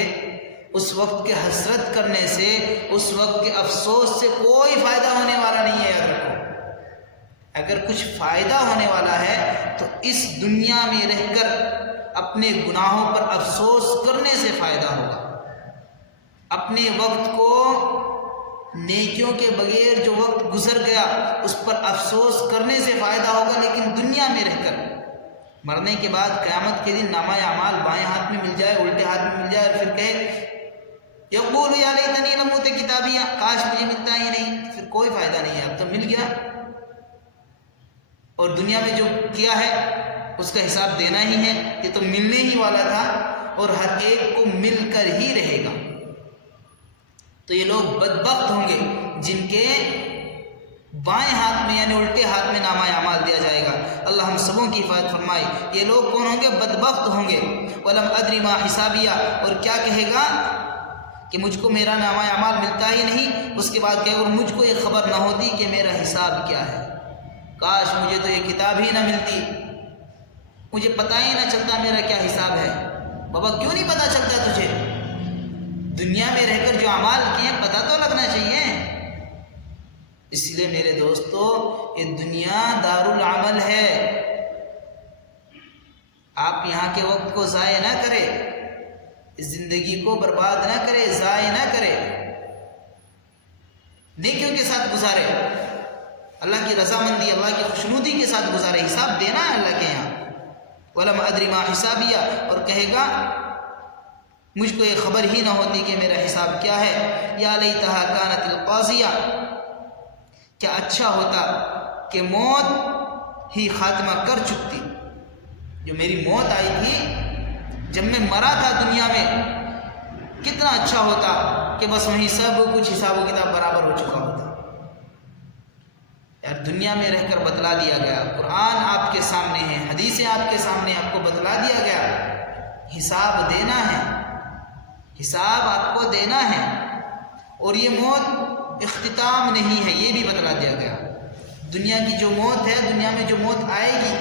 اس وقت کے حسرت کرنے سے، اس وقت کے افسوس سے کوئی فائدہ ہونے والا نہیں ہے۔ یاد رکھو، اگر کچھ فائدہ ہونے والا ہے تو اس دنیا میں رہ کر اپنے گناہوں پر افسوس کرنے سے فائدہ ہوگا۔ اپنے وقت کو نیکیوں کے بغیر جو وقت گزر گیا اس پر افسوس کرنے سے فائدہ ہوگا، لیکن دنیا میں رہ کر مرنے کے بعد قیامت کے دن نامہ اعمال بائیں ہاتھ میں مل جائے، الٹے ہاتھ میں مل جائے، اور پھر کہے یقول یا لیتنی لم اوت کتابیہ، کاش مجھے ملتا ہی نہیں، پھر کوئی فائدہ نہیں ہے، اب تو مل گیا، اور دنیا میں جو کیا ہے اس کا حساب دینا ہی ہے، یہ تو ملنے ہی والا تھا اور ہر ایک کو مل کر ہی رہے گا۔ تو یہ لوگ بدبخت ہوں گے جن کے بائیں ہاتھ میں یعنی الٹے ہاتھ میں نامہ اعمال دیا جائے گا۔ اللہ ہم سبوں کی حفاظت فرمائے۔ یہ لوگ کون ہوں گے؟ بدبخت ہوں گے۔ وَلَمْ أَدْرِ مَا حِسَابِيَهْ، اور کیا کہے گا کہ مجھ کو میرا نامہ اعمال ملتا ہی نہیں، اس کے بعد کہے گا مجھ کو یہ خبر نہ ہوتی کہ میرا حساب کیا ہے، کاش مجھے تو یہ کتاب ہی نہ ملتی، مجھے پتہ ہی نہ چلتا میرا کیا حساب ہے۔ بابا کیوں نہیں پتہ چلتا تجھے؟ دنیا میں رہ کر جو اعمال کیے ہیں پتہ تو لگنا چاہیے۔ اس لیے میرے دوستو، یہ دنیا دارالعمل ہے، آپ یہاں کے وقت کو ضائع نہ کرے، اس زندگی کو برباد نہ کرے، ضائع نہ کرے، نیکیوں کے ساتھ گزارے، اللہ کی رضامندی، اللہ کی خوشنودی کے ساتھ گزارے، حساب دینا ہے اللہ کے یہاں۔ وَلَمْ أَدْرِ مَا حِسَابِيَهْ، اور کہے گا مجھ کو یہ خبر ہی نہ ہوتی کہ میرا حساب کیا ہے۔ یا لیتہا کانت القاضیہ، کیا اچھا ہوتا کہ موت ہی خاتمہ کر چکتی، جو میری موت آئی تھی جب میں مرا تھا دنیا میں، کتنا اچھا ہوتا کہ بس وہیں سب کچھ حساب و کتاب برابر ہو چکا ہوتا۔ یار دنیا میں رہ کر بتلا دیا گیا، قرآن آپ کے سامنے ہے، حدیثیں آپ کے سامنے، آپ کو بتلا دیا گیا حساب دینا ہے، حساب آپ کو دینا ہے، اور یہ موت اختتام نہیں ہے، یہ بھی بتلا دیا گیا۔ دنیا کی جو موت ہے، دنیا میں جو موت آئے گی،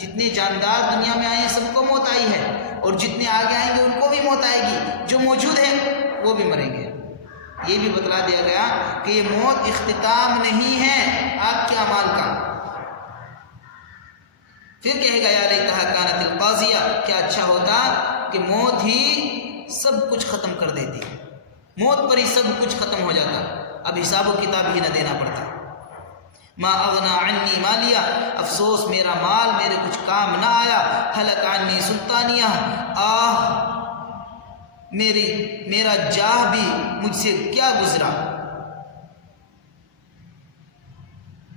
جتنے جاندار دنیا میں آئے ہیں سب کو موت آئی ہے، اور جتنے آگے آئیں گے ان کو بھی موت آئے گی، جو موجود ہے وہ بھی مریں گے۔ یہ بھی بتلا دیا گیا کہ یہ موت اختتام نہیں ہے آپ کے اعمال کا۔ پھر کہے گا یا لیتہا کانت القاضیہ، کیا اچھا ہوتا کہ موت ہی سب کچھ ختم کر دیتی، موت پر ہی سب کچھ ختم ہو جاتا، اب حساب و کتاب ہی نہ دینا پڑتا۔ ما اغنا عنی مالیہ، افسوس میرا مال میرے کچھ کام نہ آیا، ہلک عنی سلطانیہ، میرا جاہ بھی مجھ سے کیا گزرا۔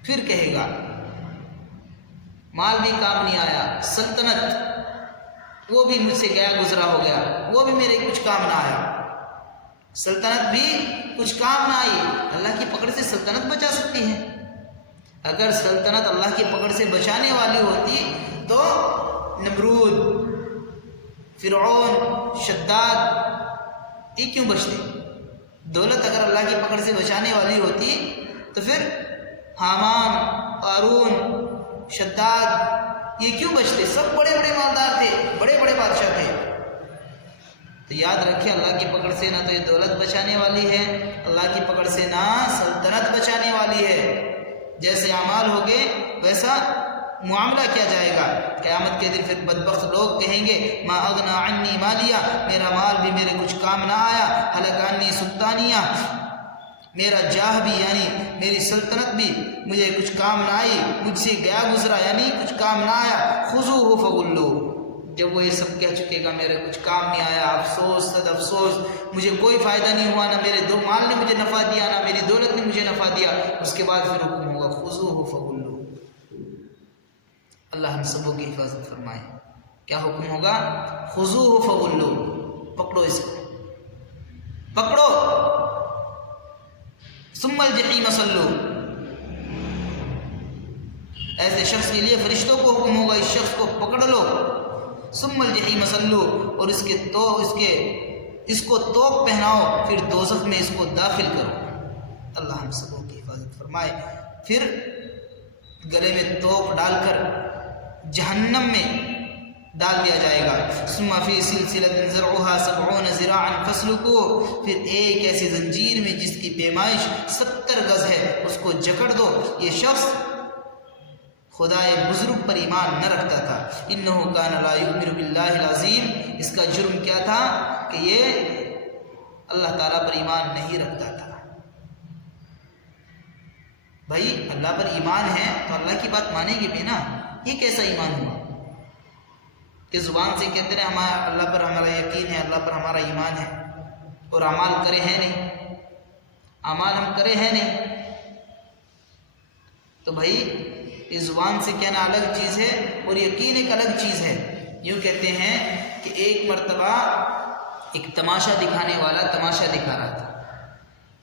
پھر کہے گا مال بھی کام نہیں آیا، سلطنت وہ بھی مجھ سے گیا گزرا ہو گیا، وہ بھی میرے کچھ کام نہ آیا، سلطنت بھی کچھ کام نہ آئی۔ اللہ کی پکڑ سے سلطنت بچا سکتی ہے؟ اگر سلطنت اللہ کی پکڑ سے بچانے والی ہوتی تو نمرود، فرعون، شداد یہ کیوں بچتے؟ دولت اگر اللہ کی پکڑ سے بچانے والی ہوتی تو پھر حامان، قارون، شداد یہ کیوں بچتے؟ سب بڑے بڑے مالدار تھے، بڑے بڑے بادشاہ تھے۔ تو یاد رکھیں اللہ کی پکڑ سے نہ تو یہ دولت بچانے والی ہے، اللہ کی پکڑ سے نہ سلطنت بچانے والی ہے۔ جیسے اعمال ہو گئے ویسا معاملہ کیا جائے گا۔ قیامت کے دن پھر بدبخت لوگ کہیں گے ما اغنا عنی مالیہ، میرا مال بھی میرے کچھ کام نہ آیا، ہلک عنی سلطانیہ، میرا جاہ بھی یعنی میری سلطنت بھی مجھے کچھ کام نہ آئی، مجھ سے گیا گزرا یعنی کچھ کام نہ آیا۔ خذوہ فغلوہ، جب وہ یہ سب کہہ چکے گا میرے کچھ کام نہیں آیا، افسوس تد افسوس، مجھے کوئی فائدہ نہیں ہوا، نہ میرے مال نے مجھے نفع دیا، نہ میری دولت نے مجھے نفع دیا، اس کے بعد پھر حکم ہوگا خذوہ فغلوہ۔ اللہ ہم سبوں کی حفاظت فرمائے۔ کیا حکم ہوگا؟ خذوہ فغلوہ، پکڑو اس کو، پکڑو، ثم الجحیم صلوہ۔ ایسے شخص کے لیے فرشتوں کو حکم ہوگا اس شخص کو پکڑ لو، ثم الجحیم صلوہ، اور اس کو توق پہناؤ، پھر دوزخ میں اس کو داخل کرو۔ اللہ ہم سبوں کی حفاظت فرمائے۔ پھر گلے میں توق ڈال کر جہنم میں ڈال دیا جائے گا۔ ثم فی سلسلۃ ذرعها 70 ذراعا فاسلکوہ، پھر ایک ایسی زنجیر میں جس کی پیمائش 70 گز ہے اس کو جکڑ دو۔ یہ شخص خدائے بزرگ پر ایمان نہ رکھتا تھا، انہ کان لا یؤمن باللہ العظیم، اس کا جرم کیا تھا کہ یہ اللہ تعالیٰ پر ایمان نہیں رکھتا تھا۔ بھائی اللہ پر ایمان ہے تو اللہ کی بات مانیں گے بھی نا، یہ کیسا ایمان ہوا کہ زبان سے کہتے ہیں ہمارا اللہ پر ہمارا یقین ہے، اللہ پر ہمارا ایمان ہے، اور اعمال کرے ہیں نہیں، اعمال ہم کرے ہیں نہیں۔ تو بھائی یہ زبان سے کہنا الگ چیز ہے اور یقین ایک الگ چیز ہے۔ یوں کہتے ہیں کہ ایک مرتبہ ایک تماشا دکھانے والا تماشا دکھا رہا تھا،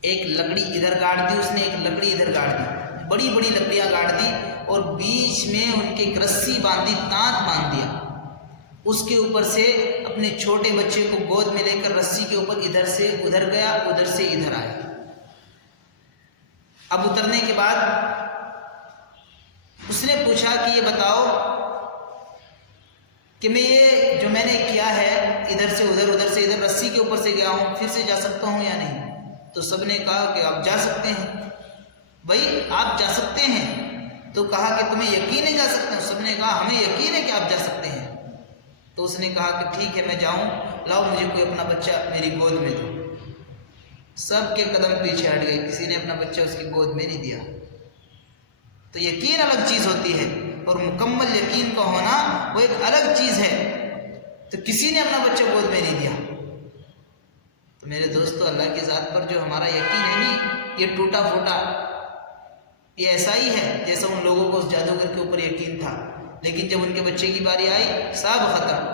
ایک لکڑی ادھر گاڑ دی اس نے، ایک لکڑی ادھر گاڑ دی، بڑی بڑی لکڑیاں گاڑ دی اور بیچ میں ان کے ایک رسی باندھی، تانت باندھ دیا، اس کے اوپر سے اپنے چھوٹے بچے کو گود میں لے کر رسی کے اوپر ادھر سے ادھر گیا، ادھر سے ادھر آیا۔ اب اترنے کے بعد اس نے پوچھا کہ یہ بتاؤ کہ میں یہ جو میں نے کیا ہے ادھر سے ادھر، ادھر سے ادھر، رسی کے اوپر سے گیا ہوں، پھر سے جا سکتا ہوں یا نہیں؟ تو سب نے کہا کہ آپ جا سکتے ہیں۔ بھائی آپ جا سکتے ہیں تو کہا کہ تمہیں یقین ہے جا سکتے ہیں؟ سب نے کہا ہمیں یقین ہے کہ آپ جا سکتے ہیں۔ تو اس نے کہا کہ ٹھیک ہے میں جاؤں، لاؤ مجھے کوئی اپنا بچہ میری گود میں دو۔ سب کے قدم پیچھے ہٹ گئے، کسی نے اپنا بچہ اس کی گود میں نہیں دیا۔ تو یقین الگ چیز ہوتی ہے اور مکمل یقین کا ہونا وہ ایک الگ چیز ہے۔ تو کسی نے اپنا بچہ گود میں نہیں دیا۔ تو میرے دوستو اللہ کی ذات پر جو ہمارا یقین ہے نہیں، یہ ٹوٹا پھوٹا، یہ ایسا ہی ہے جیسا ان لوگوں کو اس جادوگر کے اوپر یقین تھا، لیکن جب ان کے بچے کی باری آئی سب ختم۔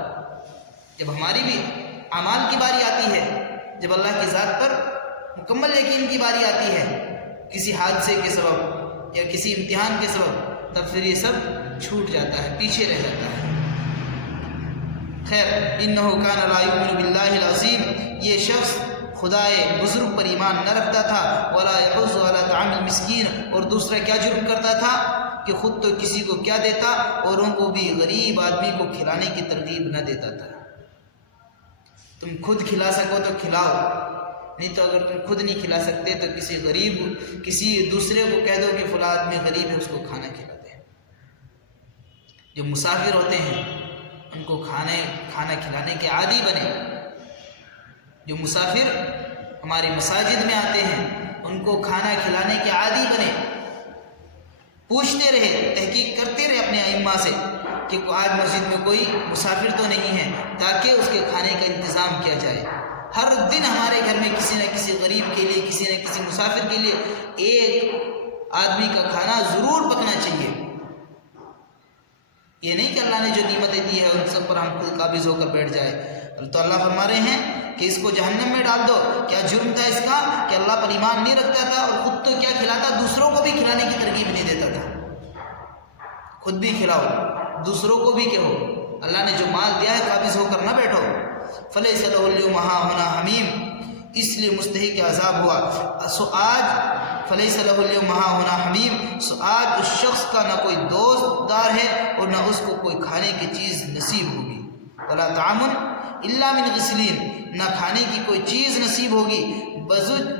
جب ہماری بھی اعمال کی باری آتی ہے، جب اللہ کی ذات پر مکمل یقین کی باری آتی ہے کسی حادثے کے سبب یا کسی امتحان کے سبب، تب پھر یہ سب چھوٹ جاتا ہے، پیچھے رہ جاتا ہے۔ خیر، انہ کان لا یؤمن باللہ العظیم، یہ شخص خدائے بزرگ پر ایمان نہ رکھتا تھا، ولا یحض علی طعام المسکین، اور دوسرا کیا جرم کرتا تھا کہ خود تو کسی کو کیا دیتا، اوروں کو بھی غریب آدمی کو کھلانے کی ترغیب نہ دیتا تھا۔ تم خود کھلا سکو تو کھلاؤ، نہیں تو اگر تم خود نہیں کھلا سکتے تو کسی غریب، کسی دوسرے کو کہہ دو کہ فلاں آدمی غریب ہے اس کو کھانا کھلا دے۔ جو مسافر ہوتے ہیں ان کو کھانا کھلانے کے عادی بنے. جو مسافر ہماری مساجد میں آتے ہیں ان کو کھانا کھلانے کے عادی بنے. پوچھتے رہے، تحقیق کرتے رہے اپنے ائمہ سے کہ آج مسجد میں کوئی مسافر تو نہیں ہے، تاکہ اس کے کھانے کا انتظام کیا جائے. ہر دن ہمارے گھر میں کسی نہ کسی غریب کے لیے، کسی نہ کسی مسافر کے لیے ایک آدمی کا کھانا ضرور پکنا چاہیے. یہ نہیں کہ اللہ نے جو نعمتیں دی ہے ان سب پر ہم خود قابض ہو کر بیٹھ جائے. تو اللہ فرما رہے ہیں کہ اس کو جہنم میں ڈال دو. کیا جرم تھا اس کا کہ اللہ پر ایمان نہیں رکھتا تھا اور خود تو کیا کھلاتا، دوسروں کو بھی کھلانے کی ترغیب نہیں دیتا تھا. خود بھی کھلاؤ، دوسروں کو بھی کہو. اللہ نے جو مال دیا ہے قابض ہو کر نہ بیٹھو. فلیس لہ اليوم ہاہنا حمیم، اس لیے مستحق عذاب ہوا. سو آج فلیس لہ اليوم ہاہنا حمیم، سو آج اس شخص کا نہ کوئی دوست دار ہے اور نہ اس کو کوئی کھانے کی چیز نصیب ہوگی. ولا طعام الا من غسلین، نہ کھانے کی کوئی چیز نصیب ہوگی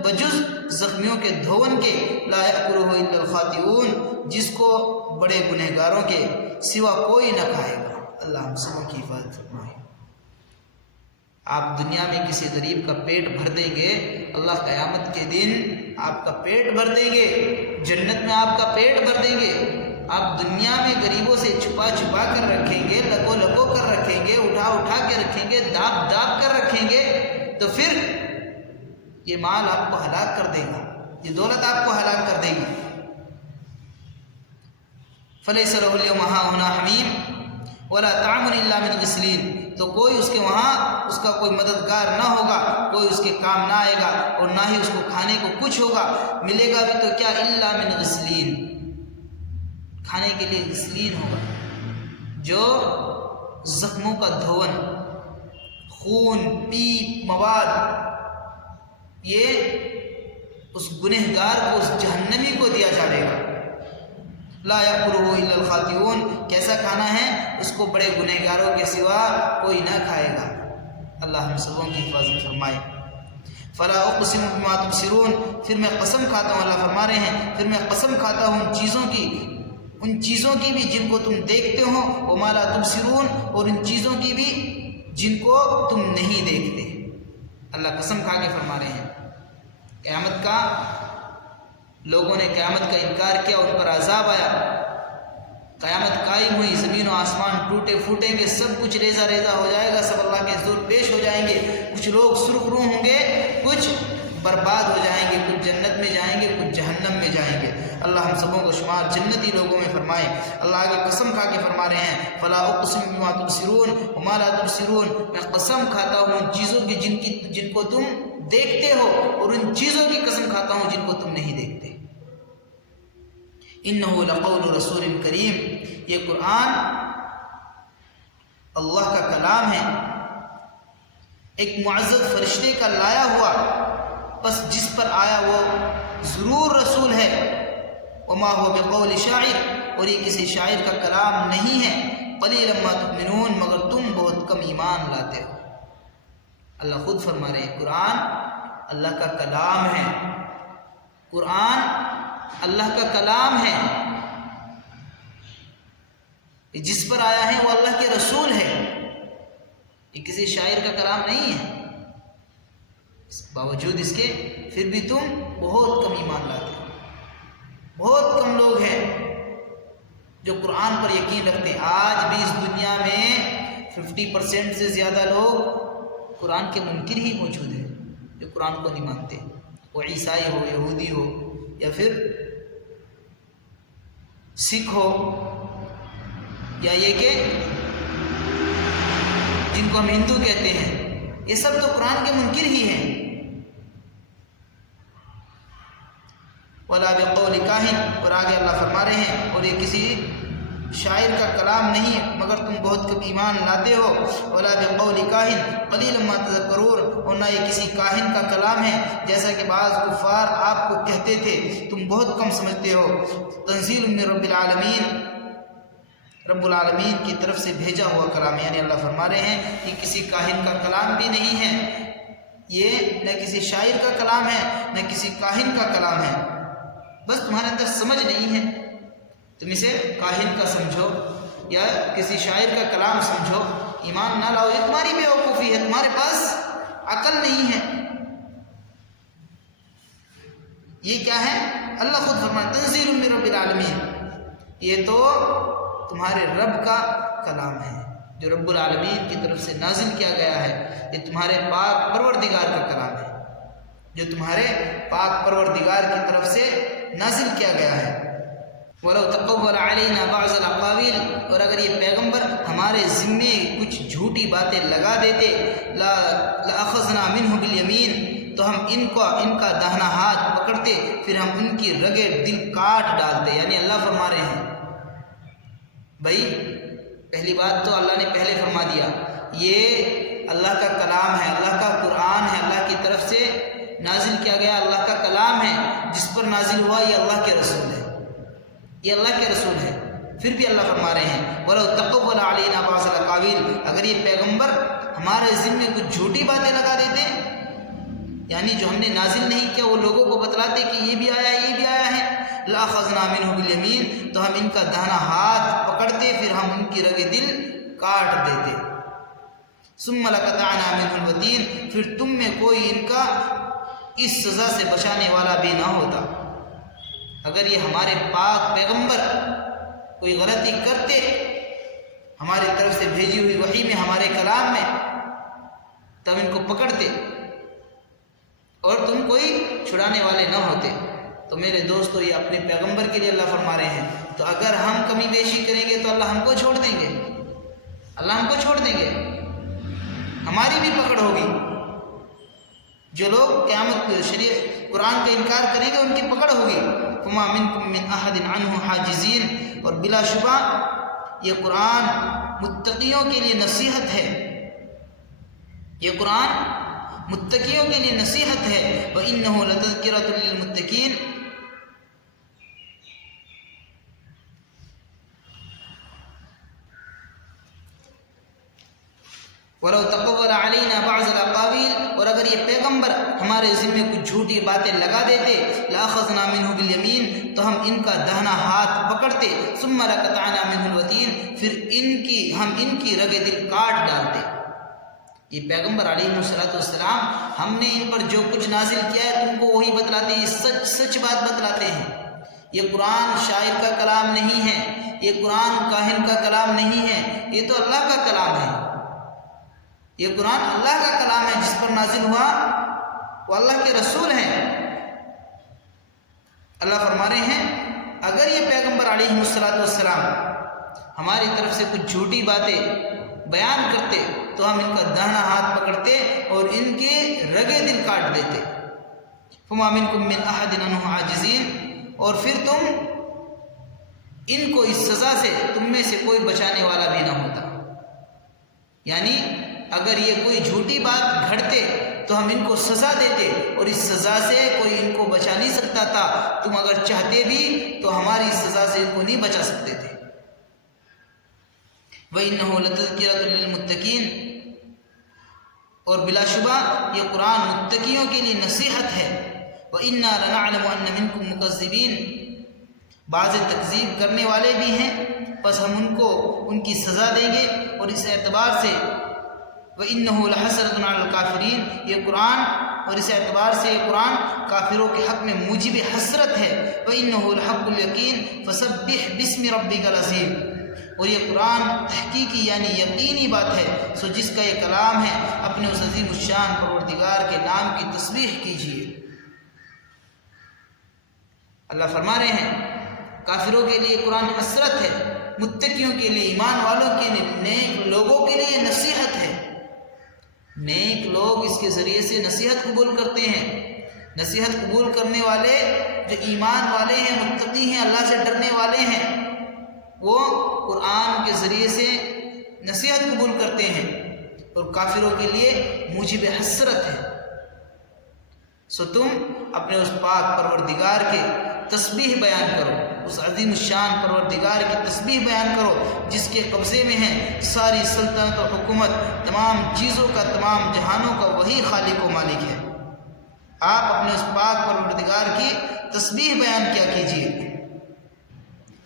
بجز زخمیوں کے دھون کے. لا یأکلہ الا الخاطئون، جس کو بڑے گنہگاروں کے سوا کوئی نہ کھائے گا. اللہ ہم سب کی حفاظت فرمائے. آپ دنیا میں کسی غریب کا پیٹ بھر دیں گے، اللہ قیامت کے دن آپ کا پیٹ بھر دیں گے، جنت میں آپ کا پیٹ بھر دیں گے. آپ دنیا میں غریبوں سے چھپا چھپا کر رکھیں گے، لکو لکو کر رکھیں گے، اٹھا اٹھا کے رکھیں گے، داب داب کر رکھیں گے، تو پھر یہ مال آپ کو ہلاک کر دے گا، یہ دولت آپ کو ہلاک کر دے گی. فلیس لہ اليوم ہاہنا حمیم ولا طعام الا من غسلین، تو کوئی اس کے وہاں اس کا کوئی مددگار نہ ہوگا، کوئی اس کے کام نہ آئے گا اور نہ ہی اس کو کھانے کو کچھ ہوگا. ملے گا بھی تو کیا، الا من غسلین، کھانے کے لیے غسلین ہوگا، جو زخموں کا دھون، خون، پیپ، مواد، یہ اس گنہگار کو، اس جہنمی کو دیا جائے گا. لا یأکلہ الا الخاطئون، کیسا کھانا ہے، اس کو بڑے گنہگاروں کے سوا کوئی نہ کھائے گا. اللہ ہم سبوں کی حفاظت فرمائے. فلا اقسم بما تبصرون، پھر میں قسم کھاتا ہوں، اللہ فرما رہے ہیں پھر میں قسم کھاتا ہوں ان چیزوں کی بھی جن کو تم دیکھتے ہو، وما لا تبصرون، اور ان چیزوں کی بھی جن کو تم نہیں دیکھتے. اللہ قسم کھا کے فرما رہے ہیں قیامت کا، لوگوں نے قیامت کا انکار کیا، ان پر عذاب آیا. قیامت قائم ہوئی، زمین و آسمان ٹوٹے پھوٹیں گے، سب کچھ ریزہ ریزہ ہو جائے گا، سب اللہ کے حضور پیش ہو جائیں گے. کچھ لوگ سرخ روح ہوں گے، کچھ برباد ہو جائیں گے، کچھ جنت میں جائیں گے، کچھ جہنم میں جائیں گے. اللہ ہم سبوں کو شمار جنتی لوگوں میں فرمائے. اللہ آگے قسم کھا کے فرما رہے ہیں فلا اقسم بما تبصرون وما لا تبصرون، میں قسم کھاتا ہوں ان چیزوں کی جن کو تم دیکھتے ہو، اور ان چیزوں کی قسم کھاتا ہوں جن کو تم نہیں دیکھتے. انہ لقول رسول کریم، یہ قرآن اللہ کا کلام ہے، ایک معزز فرشتے کا لایا ہوا، بس جس پر آیا وہ ضرور رسول ہے. وما هو بقول شاعر، اور یہ کسی شاعر کا کلام نہیں ہے. قلیلا ما تؤمنون، مگر تم بہت کم ایمان لاتے ہو. اللہ خود فرما رہے ہیں قرآن اللہ کا کلام ہے، قرآن اللہ کا کلام ہے. جس پر آیا ہے وہ اللہ کے رسول ہے، یہ کسی شاعر کا کلام نہیں ہے. باوجود اس کے پھر بھی تم بہت کم ایمان لاتے ہو. بہت کم لوگ ہیں جو قرآن پر یقین رکھتے ہیں. آج بھی اس دنیا میں 50% سے زیادہ لوگ قرآن کے منکر ہی موجود ہیں، جو قرآن کو نہیں مانتے. وہ عیسائی ہو، یہودی ہو، یا پھر سکھ ہو، یا یہ کہ جن کو ہم ہندو کہتے ہیں، یہ سب تو قرآن کے منکر ہی ہیں. ولا بقول کاہن، اور آگے اللہ فرما رہے ہیں اور یہ کسی شاعر کا کلام نہیں مگر تم بہت کم ایمان لاتے ہو. ولا بقول کاہن قلیلا ما تذکرون، اور نہ یہ کسی کاہن کا کلام ہے جیسا کہ بعض کفار آپ کو کہتے تھے، تم بہت کم سمجھتے ہو. تنزیل من رب العالمین، رب العالمین کی طرف سے بھیجا ہوا کلام ہے. یعنی اللہ فرما رہے ہیں یہ کسی کاہن کا کلام بھی نہیں ہے، یہ نہ کسی شاعر کا کلام ہے نہ کسی کاہن کا کلام ہے. بس تمہارے اندر سمجھ نہیں ہے، تم اسے کاہن کا سمجھو، یا کسی شاعر کا کلام سمجھو، ایمان نہ لاؤ، یہ تمہاری بیوقوفی ہے، تمہارے پاس عقل نہیں ہے۔ یہ کیا ہے؟ اللہ خود فرماتا ہے تنزیل من رب العالمین، یہ تو تمہارے رب کا کلام ہے جو رب العالمین کی طرف سے نازل کیا گیا ہے، یہ تمہارے پاک پروردگار کا کلام ہے جو تمہارے پاک پروردگار کی طرف سے نازل کیا گیا ہے۔ وَلَوْ تَقَوَّلَ عَلَيْنَا بَعْضَ الْأَقَاوِيلِ، اور اگر یہ پیغمبر ہمارے ذمے کچھ جھوٹی باتیں لگا دیتے، لَأَخَذْنَا مِنْهُ بِالْيَمِينِ، تو ہم ان کا داہنا ہاتھ پکڑتے، پھر ہم ان کی رگے دل کاٹ ڈالتے۔ یعنی اللہ فرما رہے ہیں بھائی، پہلی بات تو اللہ نے پہلے فرما دیا یہ اللہ کا کلام ہے، اللہ کا قرآن ہے، اللہ کی طرف سے نازل کیا گیا اللہ کا کلام ہے، جس پر نازل ہوا یہ اللہ کے رسول ہے، یہ اللہ کے رسول ہے۔ پھر بھی اللہ فرما رہے ہیں وَلَوْ تَقَوَّلَ عَلَيْنَا بَعْضَ الْأَقَاوِيلِ، اگر یہ پیغمبر ہمارے ذمے کچھ جھوٹی باتیں لگا دیتے، یعنی جو ہم نے نازل نہیں کیا وہ لوگوں کو بتلاتے کہ یہ بھی آیا ہے، یہ بھی آیا ہے، لَأَخَذْنَا مِنْهُ بِالْيَمِينِ، تو ہم ان کا داہنا ہاتھ پکڑتے، پھر ہم ان کی رگے دل کاٹ دیتے۔ ثُمَّ لَقَطَعْنَا مِنْهُ الْوَتِينَ، پھر تم میں کوئی ان کا اس سزا سے بچانے والا بھی نہ ہوتا۔ اگر یہ ہمارے پاک پیغمبر کوئی غلطی کرتے ہماری طرف سے بھیجی ہوئی وحی میں، ہمارے کلام میں، تب ان کو پکڑتے اور تم کوئی چھڑانے والے نہ ہوتے۔ تو میرے دوستو، یہ اپنے پیغمبر کے لیے اللہ فرما رہے ہیں، تو اگر ہم کمی بیشی کریں گے تو اللہ ہم کو چھوڑ دیں گے، اللہ ہم کو چھوڑ دیں گے، ہماری بھی پکڑ ہوگی۔ جو لوگ قیامت شریعت قرآن کا انکار کریں گے ان کی پکڑ ہوگی۔ فما منکم من احد عنہ حاجزین، اور بلا شبہ یہ قرآن متقیوں کے لیے نصیحت ہے، یہ قرآن متقیوں کے لیے نصیحت ہے۔ وَإِنَّهُ لَتَذْكِرَةٌ لِّلْمُتَّقِينَ، وَلَوْ تَقَوَّلَ عَلَيْنَا بَعْضَ الْأَقَاوِيلِ، اور اگر یہ پیغمبر ہمارے ذمے کچھ جھوٹی باتیں لگا دیتے، لَأَخَذْنَا مِنْهُ بِالْيَمِينِ، تو ہم ان کا داہنا ہاتھ پکڑتے، ثُمَّ لَقَطَعْنَا مِنْهُ الْوَتِينَ، پھر ہم ان کی رگے دل کاٹ ڈالتے۔ یہ پیغمبر علیہ السلام ہم نے ان پر جو کچھ نازل کیا ہے تم کو وہی بتلاتے ہیں، یہ سچ بات بتلاتے ہیں۔ یہ قرآن شاعر کا کلام نہیں ہے، یہ قرآن کاہن کا کلام نہیں ہے، یہ تو اللہ کا کلام ہے، یہ قرآن اللہ کا کلام ہے، جس پر نازل ہوا وہ اللہ کے رسول ہیں۔ اللہ فرما رہے ہیں اگر یہ پیغمبر علیہ السلام ہماری طرف سے کچھ جھوٹی باتیں بیان کرتے تو ہم ان کا داہنا ہاتھ پکڑتے اور ان کے رگے دل کاٹ دیتے۔ فما منکم من احد عنہ عاجزین، اور پھر تم ان کو اس سزا سے تم میں سے کوئی بچانے والا بھی نہ ہوتا۔ یعنی اگر یہ کوئی جھوٹی بات گھڑتے تو ہم ان کو سزا دیتے، اور اس سزا سے کوئی ان کو بچا نہیں سکتا تھا، تم اگر چاہتے بھی تو ہماری اس سزا سے ان کو نہیں بچا سکتے تھے۔ وَإِنَّهُ لَتَذْكِرَةٌ لِّلْمُتَّقِينَ، اور بلا شبہ یہ قرآن متقیوں کے لیے نصیحت ہے۔ وَإِنَّا لَنَعْلَمُ أَنَّ مِنْكُمْ مُكَذِّبِينَ، بعض تکذیب کرنے والے بھی ہیں، پس ہم ان کو ان کی سزا دیں گے۔ اور اس اعتبار سے وَإِنَّهُ لَحَسْرَةٌ عَلَى الْكَافِرِينَ، یہ قرآن، اور اس اعتبار سے یہ قرآن کافروں کے حق میں موجب حسرت ہے۔ وَإِنَّهُ لَحَقُّ الْيَقِينِ فَسَبِّحْ بِاسْمِ رَبِّكَ الْعَظِيمِ، اور یہ قرآن تحقیقی یعنی یقینی بات ہے، سو جس کا یہ کلام ہے اپنے اس عظیم الشان پروردگار کے نام کی تسبیح کیجیے۔ اللہ فرما رہے ہیں کافروں کے لیے قرآن حسرت ہے، متقیوں کے لیے، ایمان والوں کے لیے، نیک لوگوں کے لیے نصیحت ہے۔ نیک لوگ اس کے ذریعے سے نصیحت قبول کرتے ہیں۔ نصیحت قبول کرنے والے جو ایمان والے ہیں، متقی ہیں، اللہ سے ڈرنے والے ہیں، وہ قرآن کے ذریعے سے نصیحت قبول کرتے ہیں، اور کافروں کے لیے موجب حسرت ہے۔ سو تم اپنے اس پاک پروردگار کے تسبیح بیان کرو، اس عظیم الشان پروردگار کی تسبیح بیان کرو جس کے قبضے میں ہے ساری سلطنت و حکومت، تمام چیزوں کا، تمام جہانوں کا وہی خالق و مالک ہے۔ آپ اپنے اس پاک پروردگار کی تسبیح بیان کیا کیجیے۔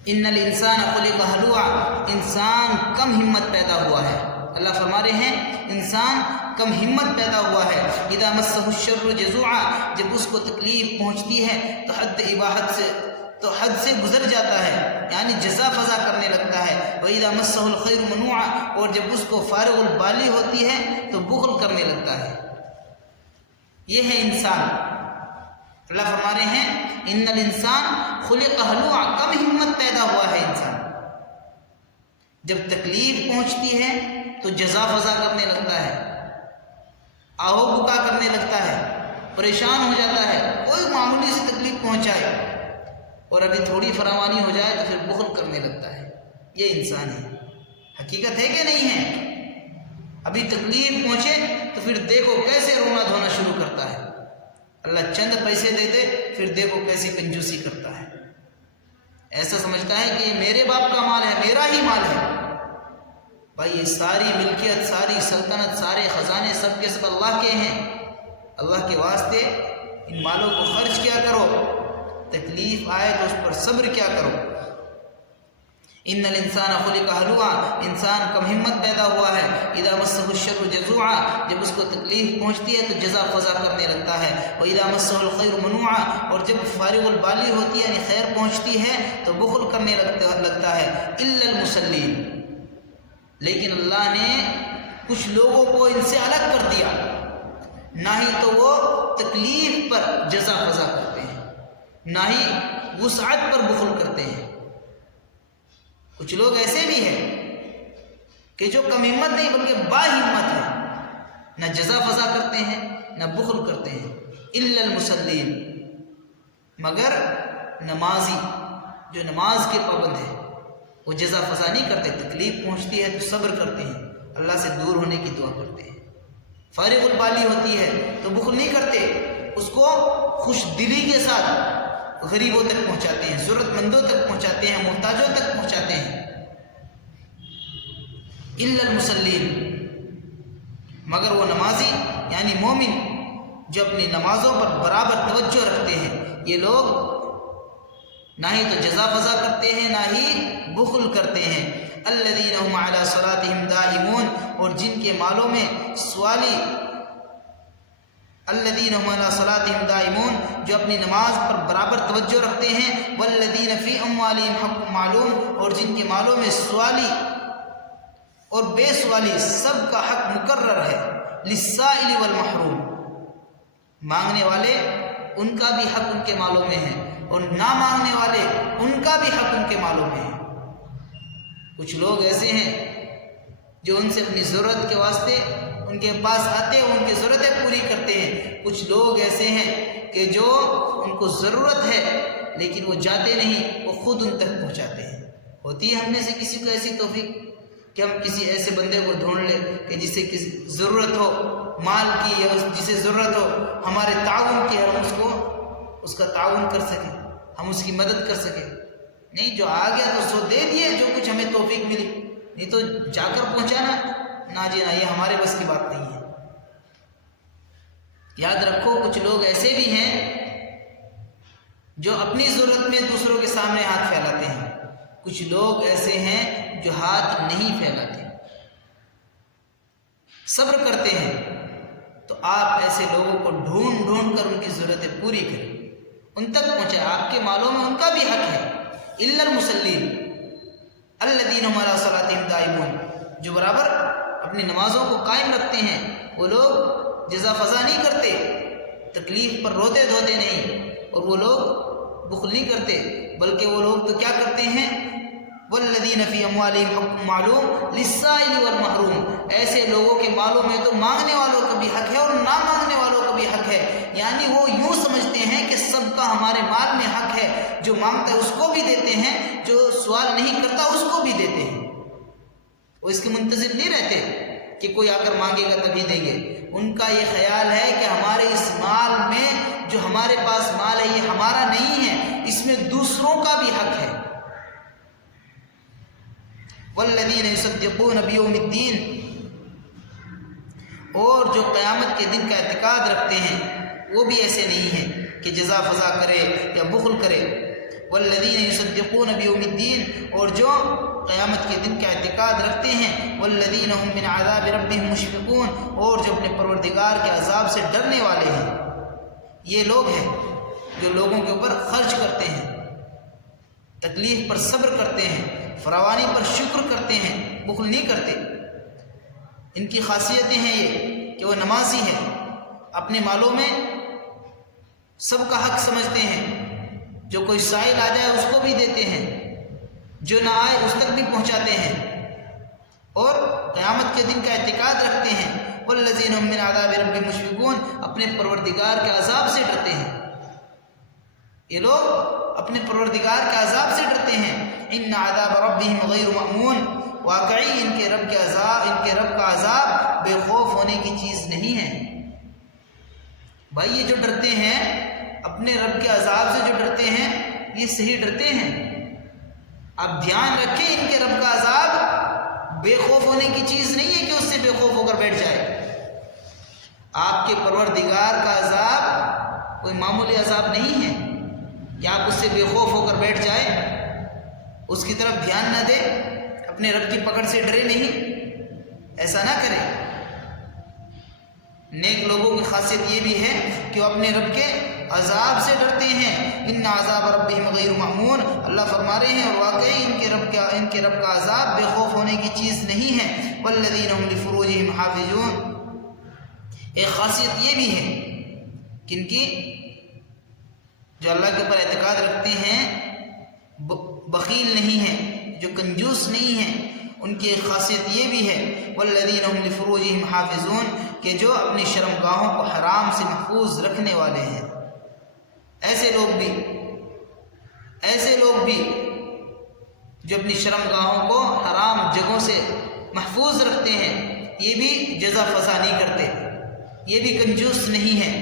ان الانسان خلق ہلوعا، انسان کم ہمت پیدا ہوا ہے۔ اللہ فرما رہے ہیں انسان کم ہمت پیدا ہوا ہے۔ اذا مسہ الشر جزوعا، جب اس کو تکلیف پہنچتی ہے تو حد سے گزر جاتا ہے، یعنی جزا فضا کرنے لگتا ہے۔ وَإِذَا مَسَّهُ الْخَيْرُ مَنُوعًا، اور جب اس کو فارغ البالی ہوتی ہے تو بخل کرنے لگتا ہے۔ یہ ہے انسان۔ اللہ فرما رہے ہیں ان الانسان خلق ہلوعا، کم ہمت پیدا ہوا ہے انسان۔ جب تکلیف پہنچتی ہے تو جزا فضا کرنے لگتا ہے، آہو بکا کرنے لگتا ہے، پریشان ہو جاتا ہے۔ کوئی معمولی سی تکلیف پہنچائے اور ابھی تھوڑی فراوانی ہو جائے تو پھر بخل کرنے لگتا ہے۔ یہ انسان ہے۔ حقیقت ہے کہ نہیں ہے؟ ابھی تکلیف پہنچے تو پھر دیکھو کیسے رونا دھونا شروع کرتا ہے۔ اللہ چند پیسے دے دے پھر دیکھو کیسی کنجوسی کرتا ہے۔ ایسا سمجھتا ہے کہ یہ میرے باپ کا مال ہے، میرا ہی مال ہے۔ بھائی یہ ساری ملکیت، ساری سلطنت، سارے خزانے سب کے سب اللہ کے ہیں۔ اللہ کے واسطے ان مالوں کو خرچ کیا کرو، تکلیف آئے تو اس پر صبر کیا کرو۔ ان الانسان خلق ہلوعا، انسان کم ہمت پیدا ہوا ہے۔ اذا مسہ الشر جزوعا، جب اس کو تکلیف پہنچتی ہے تو جزا فضا کرنے لگتا ہے۔ واذا مسہ الخیر منوعا، اور جب فارغ البالی ہوتی ہے یعنی خیر پہنچتی ہے تو بخل کرنے لگتا ہے۔ الا المصلین، لیکن اللہ نے کچھ لوگوں کو ان سے الگ کر دیا، نہ ہی تو وہ تکلیف پر جزا فضا کرتے ہیں، نہ ہی وسعت پر بخل کرتے ہیں۔ کچھ لوگ ایسے بھی ہیں کہ جو کم ہمت نہیں بلکہ با ہمت ہے، نہ جزا فضا کرتے ہیں نہ بخل کرتے ہیں۔ الا المصلین، مگر نمازی جو نماز کے پابند ہے وہ جزا فضا نہیں کرتے، تکلیف پہنچتی ہے تو صبر کرتے ہیں، اللہ سے دور ہونے کی دعا کرتے ہیں۔ فارغ البالی ہوتی ہے تو بخل نہیں کرتے، اس کو خوش دلی کے ساتھ غریبوں تک پہنچاتے ہیں، ضرورت مندوں تک پہنچاتے ہیں، محتاجوں تک پہنچاتے ہیں۔ الا المصلین، مگر وہ نمازی یعنی مومن جو اپنی نمازوں پر برابر توجہ رکھتے ہیں، یہ لوگ نہ ہی تو جزا فضا کرتے ہیں نہ ہی بخل کرتے ہیں۔ الذین هم علی صلاتهم دائمون، اور جن کے مالوں میں سوالی، الذین هم علی صلاتهم دائمون، جو اپنی نماز پر برابر توجہ رکھتے ہیں۔ والذین فی اموالہم حق معلوم، اور جن کے مالوں میں سوالی اور بے سوالی سب کا حق مقرر ہے۔ للسائل والمحروم، مانگنے والے ان کا بھی حق ان کے مالوں میں ہے اور نہ مانگنے والے ان کا بھی حق ان کے مالوں میں ہے۔ کچھ لوگ ایسے ہیں جو ان سے اپنی ضرورت کے واسطے ان کے پاس آتے ہیں، ان کی ضرورتیں پوری کرتے ہیں۔ کچھ لوگ ایسے ہیں کہ جو ان کو ضرورت ہے لیکن وہ جاتے نہیں، وہ خود ان تک پہنچاتے ہیں۔ ہوتی ہے ہم میں سے کسی کو ایسی توفیق کہ ہم کسی ایسے بندے کو ڈھونڈ لیں کہ جسے کسی ضرورت ہو مال کی یا جسے ضرورت ہو ہمارے تعاون کی، ہم اس کو اس کا تعاون کر سکیں، ہم اس کی مدد کر سکیں۔ نہیں، جو آ گیا تو سو دے دیے جو کچھ ہمیں توفیق ملی، نہیں تو جا کر پہنچانا نہ جی نہ، یہ ہمارے بس کی بات نہیں ہے۔ یاد رکھو کچھ لوگ ایسے بھی ہیں جو اپنی ضرورت میں دوسروں کے سامنے ہاتھ پھیلاتے ہیں، کچھ لوگ ایسے ہیں جو ہاتھ نہیں پھیلاتے، صبر کرتے ہیں۔ تو آپ ایسے لوگوں کو ڈھونڈ ڈھونڈ کر ان کی ضرورتیں پوری کریں، ان تک پہنچائیں، آپ کے مالوں میں ان کا بھی حق ہے۔ الا المصلین الذین هم علی صلاتهم دائمون، جو برابر اپنی نمازوں کو قائم رکھتے ہیں، وہ لوگ جزا فضا نہیں کرتے، تکلیف پر روتے دھوتے نہیں، اور وہ لوگ بخل نہیں کرتے، بلکہ وہ لوگ تو کیا کرتے ہیں؟ والذین فی اموالہم حق معلوم للسائل والمحروم، ایسے لوگوں کے مالوں میں تو مانگنے والوں کا بھی حق ہے اور نہ مانگنے والوں کا بھی حق ہے، یعنی وہ یوں سمجھتے ہیں کہ سب کا ہمارے مال میں حق ہے، جو مانگتا ہے اس کو بھی دیتے ہیں، جو سوال نہیں کرتا اس کو بھی دیتے ہیں۔ وہ اس کے منتظر نہیں رہتے کہ کوئی آ کر مانگے گا تبھی دیں گے، ان کا یہ خیال ہے کہ ہمارے اس مال میں جو ہمارے پاس مال ہے یہ ہمارا نہیں ہے، اس میں دوسروں کا بھی حق ہے۔ والذین یصدقون بیوم الدین، اور جو قیامت کے دن کا اعتقاد رکھتے ہیں وہ بھی ایسے نہیں ہیں کہ جزا فضا کرے یا بخل کرے۔ والذین یصدقون بیوم الدین، اور جو قیامت کے دن کا اعتقاد رکھتے ہیں، والذین هم من عذاب ربهم مشفقون، اور جو اپنے پروردگار کے عذاب سے ڈرنے والے ہیں۔ یہ لوگ ہیں جو لوگوں کے اوپر خرچ کرتے ہیں، تکلیف پر صبر کرتے ہیں، فراوانی پر شکر کرتے ہیں، بخل نہیں کرتے۔ ان کی خاصیتیں ہیں یہ کہ وہ نمازی ہیں، اپنے مالوں میں سب کا حق سمجھتے ہیں، جو کوئی سائل آ جائے اس کو بھی دیتے ہیں، جو نہ آئے اس تک بھی پہنچاتے ہیں، اور قیامت کے دن کا اعتقاد رکھتے ہیں۔ والذین هم من عذاب ربهم مشفقون، اپنے پروردگار کے عذاب سے ڈرتے ہیں۔ یہ لوگ اپنے پروردگار کے عذاب سے ڈرتے ہیں۔ ان عذاب ربهم غیر مأمون، واقعی ان کے رب کا عذاب بے خوف ہونے کی چیز نہیں ہے۔ بھائی یہ جو ڈرتے ہیں اپنے رب کے عذاب سے، جو ڈرتے ہیں یہ صحیح ڈرتے ہیں۔ اب دھیان رکھیں، ان کے رب کا عذاب بے خوف ہونے کی چیز نہیں ہے کہ اس سے بے خوف ہو کر بیٹھ جائے۔ آپ کے پروردگار کا عذاب کوئی معمولی عذاب نہیں ہے کہ آپ اس سے بے خوف ہو کر بیٹھ جائیں، اس کی طرف دھیان نہ دیں، اپنے رب کی پکڑ سے ڈرے نہیں، ایسا نہ کریں۔ نیک لوگوں کی خاصیت یہ بھی ہے کہ وہ اپنے رب کے عذاب سے ڈرتے ہیں۔ ان عذاب ربهم غیر مأمون، اللہ فرما رہے ہیں اور واقعی ان کے رب کا عذاب بے خوف ہونے کی چیز نہیں ہے۔ والذین هم لفروجهم حافظون، ایک خاصیت یہ بھی ہے کہ ان کی جو اللہ کے اوپر اعتقاد رکھتے ہیں بخیل نہیں ہیں، جو کنجوس نہیں ہیں، ان کی ایک خاصیت یہ بھی ہے والذین هم لفروجهم حافظون، کہ جو اپنی شرمگاہوں کو حرام سے محفوظ رکھنے والے ہیں۔ ایسے لوگ بھی جو اپنی شرمگاہوں کو حرام جگہوں سے محفوظ رکھتے ہیں، یہ بھی جزا فضا نہیں کرتے، یہ بھی کنجوس نہیں ہیں۔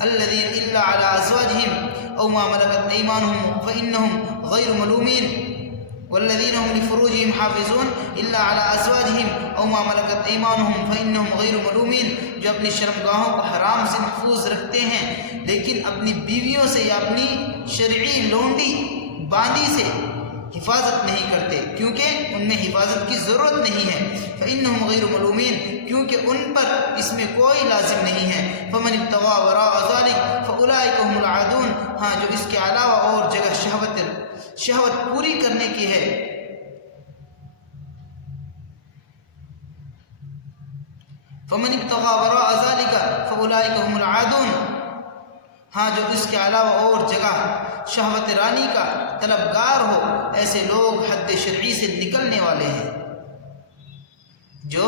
الذین الا علی ازواجہم او ما ملکت ایمانہم فانہم غیر ملومین، والذین هم لفروجهم حافظون الا علی ازواجہم او ما ملکت ایمانہم فانہم غیر ملومین، جو اپنی شرمگاہوں کو حرام سے محفوظ رکھتے ہیں لیکن اپنی بیویوں سے یا اپنی شرعی لونڈی باندی سے حفاظت نہیں کرتے، کیونکہ ان میں حفاظت کی ضرورت نہیں ہے۔ فانہم غیر ملومین، کیونکہ ان پر اس میں کوئی لازم نہیں ہے۔ فمن ابتغى وراء ذلك فاولئک هم العادون، ہاں جو اس کے علاوہ اور جگہ شہوت پوری کرنے کی ہے، فمن ابتغى وراء ذلك فاولئک هم العادون، ہاں جو اس کے علاوہ اور جگہ شہوت رانی کا طلبگار ہو، ایسے لوگ حد شرعی سے نکلنے والے ہیں۔ جو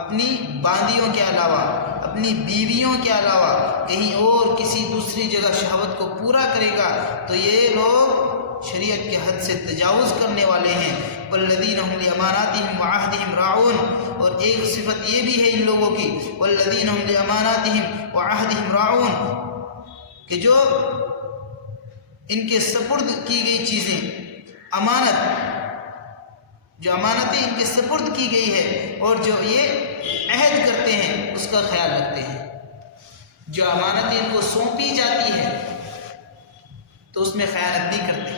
اپنی باندیوں کے علاوہ، اپنی بیویوں کے علاوہ کہیں اور کسی دوسری جگہ شہوت کو پورا کرے گا تو یہ لوگ شریعت کے حد سے تجاوز کرنے والے ہیں۔ والذین هم لاماناتهم وعہدهم راعون، اور ایک صفت یہ بھی ہے ان لوگوں کی، والذین هم لاماناتهم وعہدهم راعون، کہ جو ان کے سپرد کی گئی چیزیں، امانت، جو امانتیں ان کے سپرد کی گئی ہے اور جو یہ عہد کرتے ہیں اس کا خیال رکھتے ہیں۔ جو امانتیں ان کو سونپی جاتی ہے تو اس میں خیانت نہیں کرتے،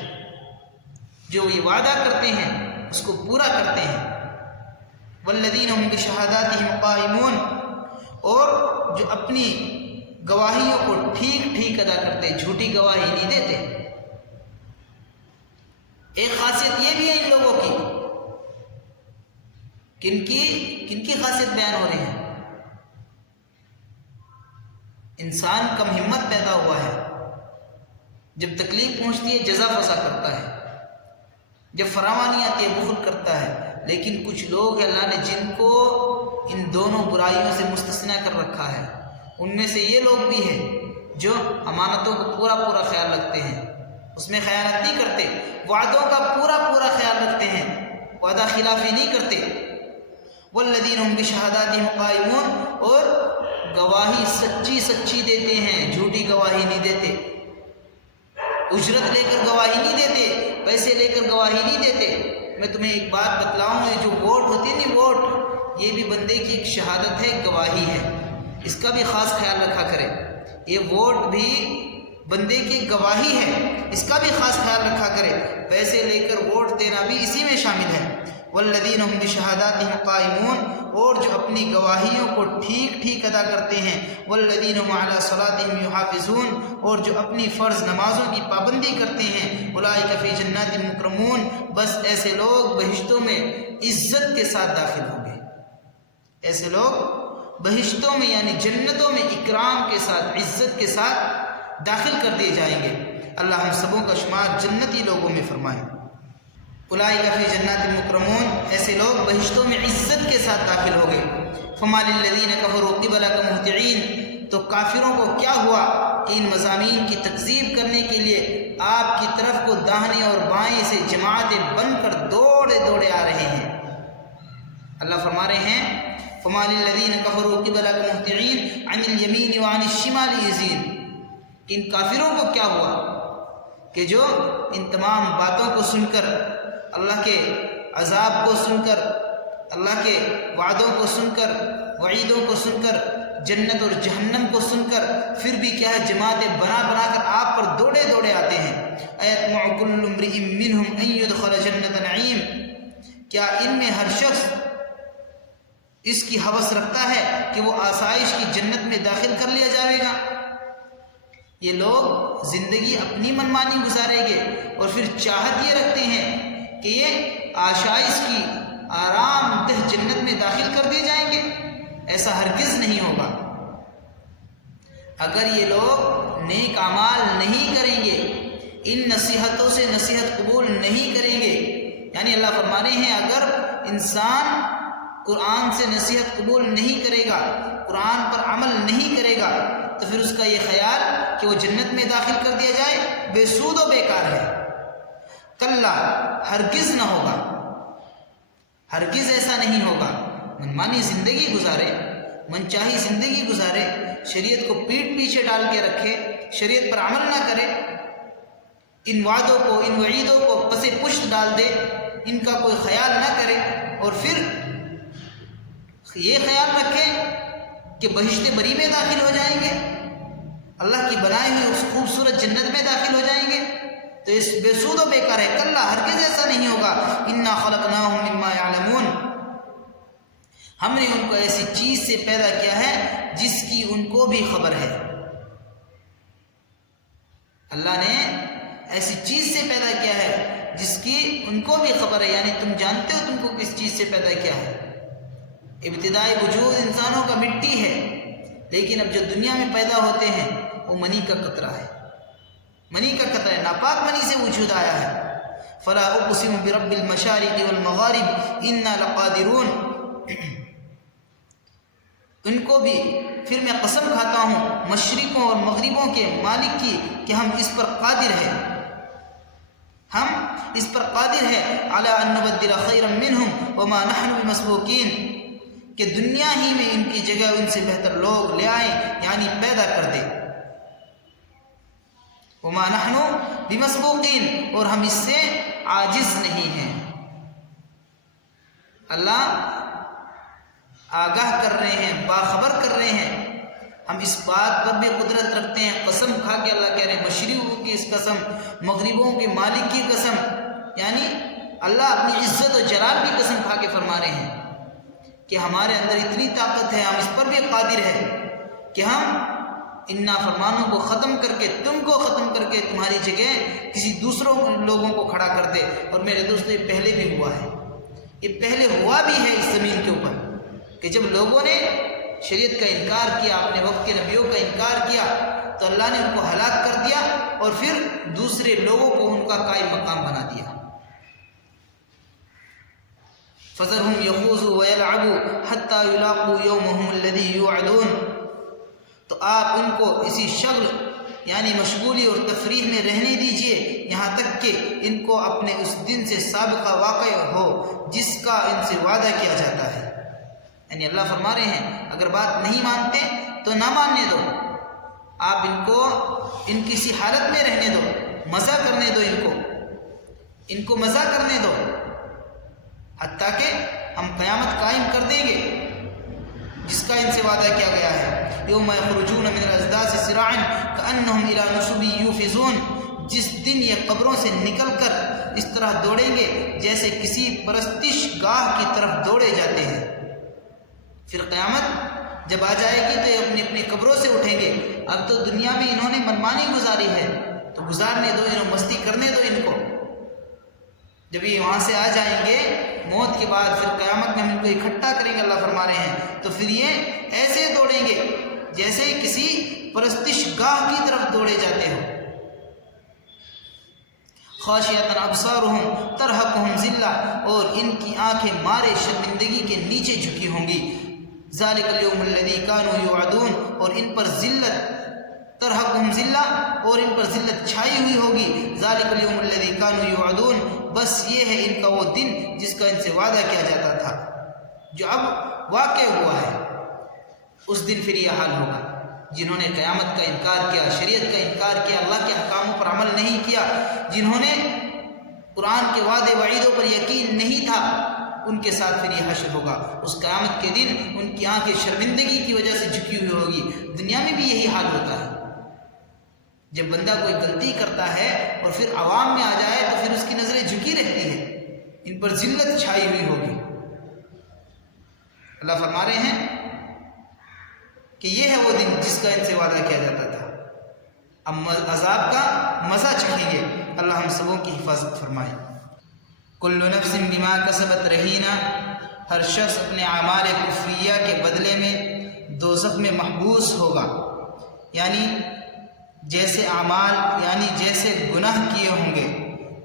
جو یہ وعدہ کرتے ہیں اس کو پورا کرتے ہیں۔ والذین هم بشہاداتہم قائمون، اور جو اپنی گواہیوں کو ٹھیک ادا کرتے، جھوٹی گواہی نہیں دیتے۔ ایک خاصیت یہ بھی ہے ان لوگوں کی، کن کی خاصیت بیان ہو رہی ہے؟ انسان کم ہمت پیدا ہوا ہے، جب تکلیف پہنچتی ہے جزا فضا کرتا ہے، جب فراوانی آتی ہے بخل کرتا ہے۔ لیکن کچھ لوگ ہیں اللہ نے جن کو ان دونوں برائیوں سے مستثنیٰ کر رکھا ہے، ان میں سے یہ لوگ بھی ہیں جو امانتوں کو پورا خیال رکھتے ہیں، اس میں خیانت نہیں کرتے، وعدوں کا پورا خیال رکھتے ہیں، وعدہ خلافی نہیں کرتے۔ والذین هم بشہاداتہم قائمون، اور گواہی سچی دیتے ہیں، جھوٹی گواہی نہیں دیتے، اجرت لے کر گواہی نہیں دیتے، پیسے لے کر گواہی نہیں دیتے۔ میں تمہیں ایک بات بتلاؤں، یہ جو ووٹ ہوتی ہے نا، ووٹ، یہ بھی بندے کی ایک شہادت ہے، گواہی ہے، اس کا بھی خاص خیال رکھا کرے۔ یہ ووٹ بھی بندے کی گواہی ہے، اس کا بھی خاص خیال رکھا کرے۔ پیسے لے کر ووٹ دینا بھی اسی میں شامل ہے۔ والذین هم بشہاداتہم قائمون، اور جو اپنی گواہیوں کو ٹھیک ٹھیک ادا کرتے ہیں۔ والذین هم علی صلاتہم یحافظون، اور جو اپنی فرض نمازوں کی پابندی کرتے ہیں۔ اولئک فی جنات مکرمون، بس ایسے لوگ بہشتوں میں عزت کے ساتھ داخل ہوں گے۔ ایسے لوگ بہشتوں میں یعنی جنتوں میں اکرام کے ساتھ، عزت کے ساتھ داخل کر دیے جائیں گے۔ اللہ ہم سبوں کا شمار جنتی لوگوں میں فرمائے۔ اولئک فی جنات مکرمون، ایسے لوگ بہشتوں میں عزت کے ساتھ داخل ہو گئے۔ فما للذین کفروا قبلک مہطعین، تو کافروں کو کیا ہوا کہ ان مضامین کی تکذیب کرنے کے لیے آپ کی طرف کو داہنے اور بائیں سے جماعتیں بن کر دوڑے دوڑے آ رہے ہیں۔ اللہ فرما رہے ہیں فما للذین کفروا قبلک مہطعین عن الیمین وعن الشمال عزین، ان کافروں کو کیا ہوا کہ جو ان تمام باتوں کو سن کر، اللہ کے عذاب کو سن کر، اللہ کے وعدوں کو سن کر، وعیدوں کو سن کر، جنت اور جہنم کو سن کر، پھر بھی کیا ہے جماعتیں بنا بنا کر آپ پر دوڑے دوڑے آتے ہیں۔ ایطمع کل امرئ منہم ان یدخل جنت نعیم، کیا ان میں ہر شخص اس کی ہوس رکھتا ہے کہ وہ آسائش کی جنت میں داخل کر لیا جائے گا؟ یہ لوگ زندگی اپنی منمانی گزاریں گے اور پھر چاہت یہ رکھتے ہیں کہ یہ آسائش کی آرام دہ جنت میں داخل کر دیے جائیں گے۔ ایسا ہرگز نہیں ہوگا۔ اگر یہ لوگ نیک اعمال نہیں کریں گے، ان نصیحتوں سے نصیحت قبول نہیں کریں گے، یعنی اللہ فرما رہے ہیں اگر انسان قرآن سے نصیحت قبول نہیں کرے گا، قرآن پر عمل نہیں کرے گا، تو پھر اس کا یہ خیال کہ وہ جنت میں داخل کر دیا جائے بے سود و بیکار ہے۔ کلا، ہرگز نہ ہوگا، ہرگز ایسا نہیں ہوگا۔ منمانی زندگی گزارے، من چاہی زندگی گزارے، شریعت کو پیٹھ پیچھے ڈال کے رکھے، شریعت پر عمل نہ کرے، ان وعدوں کو، ان وعیدوں کو پس پشت ڈال دے، ان کا کوئی خیال نہ کرے، اور پھر یہ خیال رکھے کہ بہشت بری میں داخل ہو جائیں گے، اللہ کی بنائی ہوئی اس خوبصورت جنت میں داخل ہو جائیں گے، تو اس بے سود و بیکار ہے۔ کلا، ہرگز ایسا نہیں ہوگا۔ انا خلقناہم مما یعلمون، ہم نے ان کو ایسی چیز سے پیدا کیا ہے جس کی ان کو بھی خبر ہے۔ اللہ نے ایسی چیز سے پیدا کیا ہے جس کی ان کو بھی خبر ہے، یعنی تم جانتے ہو تم کو کس چیز سے پیدا کیا ہے۔ ابتدائی وجود انسانوں کا مٹی ہے، لیکن اب جو دنیا میں پیدا ہوتے ہیں وہ منی کا قطرہ ہے، منی کا قطرہ ہے، ناپاک منی سے وجود آیا ہے۔ فلا اقسم برب المشارق والمغارب انا لقادرون، ان کو بھی پھر میں قسم کھاتا ہوں مشرقوں اور مغربوں کے مالک کی کہ ہم اس پر قادر ہیں، ہم اس پر قادر ہیں علی ان نبدل خیرا منہم وما نحن بمسبوقین، کہ دنیا ہی میں ان کی جگہ ان سے بہتر لوگ لے آئیں، یعنی پیدا کر دیں۔ وما نحن بمسبوقین، اور ہم اس سے عاجز نہیں ہیں۔ اللہ آگاہ کر رہے ہیں، باخبر کر رہے ہیں، ہم اس بات پر بھی قدرت رکھتے ہیں۔ قسم کھا کے اللہ کہہ رہے ہیں، مشرقوں کی اس قسم، مغربوں کے مالک کی قسم، یعنی اللہ اپنی عزت و جلال کی قسم کھا کے فرما رہے ہیں کہ ہمارے اندر اتنی طاقت ہے، ہم اس پر بھی قادر ہیں کہ ہم ان نافرمانوں کو ختم کر کے، تم کو ختم کر کے تمہاری جگہ کسی دوسروں لوگوں کو کھڑا کر دے۔ اور میرے دوستو، یہ پہلے بھی ہوا ہے، یہ پہلے ہوا بھی ہے اس زمین کے اوپر، کہ جب لوگوں نے شریعت کا انکار کیا، اپنے وقت کے نبیوں کا انکار کیا، تو اللہ نے ان کو ہلاک کر دیا اور پھر دوسرے لوگوں کو ان کا قائم مقام بنا دیا۔ فَذَرْهُمْ يَخُوضُوا وَيَلْعَبُوا حَتَّى يُلَاقُوا يَوْمَهُمُ الَّذِي يُوعَدُونَ، تو آپ ان کو اسی شغل یعنی مشغولی اور تفریح میں رہنے دیجئے یہاں تک کہ ان کو اپنے اس دن سے سابقہ واقع ہو جس کا ان سے وعدہ کیا جاتا ہے۔ یعنی اللہ فرما رہے ہیں اگر بات نہیں مانتے تو نہ ماننے دو، آپ ان کو ان کسی حالت میں رہنے دو، مزہ کرنے دو، ان کو مزہ کرنے دو، حتیٰ کہ ہم قیامت قائم کر دیں گے جس کا ان سے وعدہ کیا گیا ہے۔ یوم یخرجون من الاجداث سراعا کأنہم الی نصب یوفضون، جس دن یہ قبروں سے نکل کر اس طرح دوڑیں گے جیسے کسی پرستش گاہ کی طرف دوڑے جاتے ہیں۔ پھر قیامت جب آ جائے گی تو یہ اپنی اپنی قبروں سے اٹھیں گے۔ اب تو دنیا میں انہوں نے منمانی گزاری ہے تو گزارنے دو، انہوں مستی کرنے دو ان کو۔ جب یہ وہاں سے آ جائیں گے موت کے بعد، پھر قیامت میں ہم ان کو اکٹھا کریں گے، اللہ فرما رہے ہیں، تو پھر یہ ایسے دوڑیں گے جیسے کسی پرستش گاہ کی طرف دوڑے جاتے ہو۔ خاشعۃ ابصارہم ترہقہم ذلہ، اور ان کی آنکھیں مارے شرمندگی کے نیچے جھکی ہوں گی۔ ذالک الیوم الذی کانوا یوعدون، اور ان پر ذلت، ترہقہم ذلہ، اور ان پر ذلت چھائی ہوئی ہوگی۔ ذالک الیوم الذی کانوا یوعدون، بس یہ ہے ان کا وہ دن جس کا ان سے وعدہ کیا جاتا تھا، جو اب واقع ہوا ہے۔ اس دن پھر یہ حال ہوگا جنہوں نے قیامت کا انکار کیا، شریعت کا انکار کیا، اللہ کے احکاموں پر عمل نہیں کیا، جنہوں نے قرآن کے وعدے وعیدوں پر یقین نہیں تھا، ان کے ساتھ پھر یہ حشر ہوگا۔ اس قیامت کے دن ان کی آنکھیں شرمندگی کی وجہ سے جھکی ہوئی ہوگی۔ دنیا میں بھی یہی حال ہوتا ہے، جب بندہ کوئی غلطی کرتا ہے اور پھر عوام میں آ جائے تو پھر اس کی نظریں جھکی رہتی ہیں، ان پر ذلت چھائی ہوئی ہوگی۔ اللہ فرما رہے ہیں کہ یہ ہے وہ دن جس کا ان سے وعدہ کیا جاتا تھا۔ اب عذاب کا مزہ چکھیں گے، اللہ ہم سبوں کی حفاظت فرمائے۔ کل نفس بما کسبت رہینہ، ہر شخص اپنے اعمال کفریہ کے بدلے میں دوزخ میں محبوس ہوگا، یعنی جیسے اعمال، یعنی جیسے گناہ کیے ہوں گے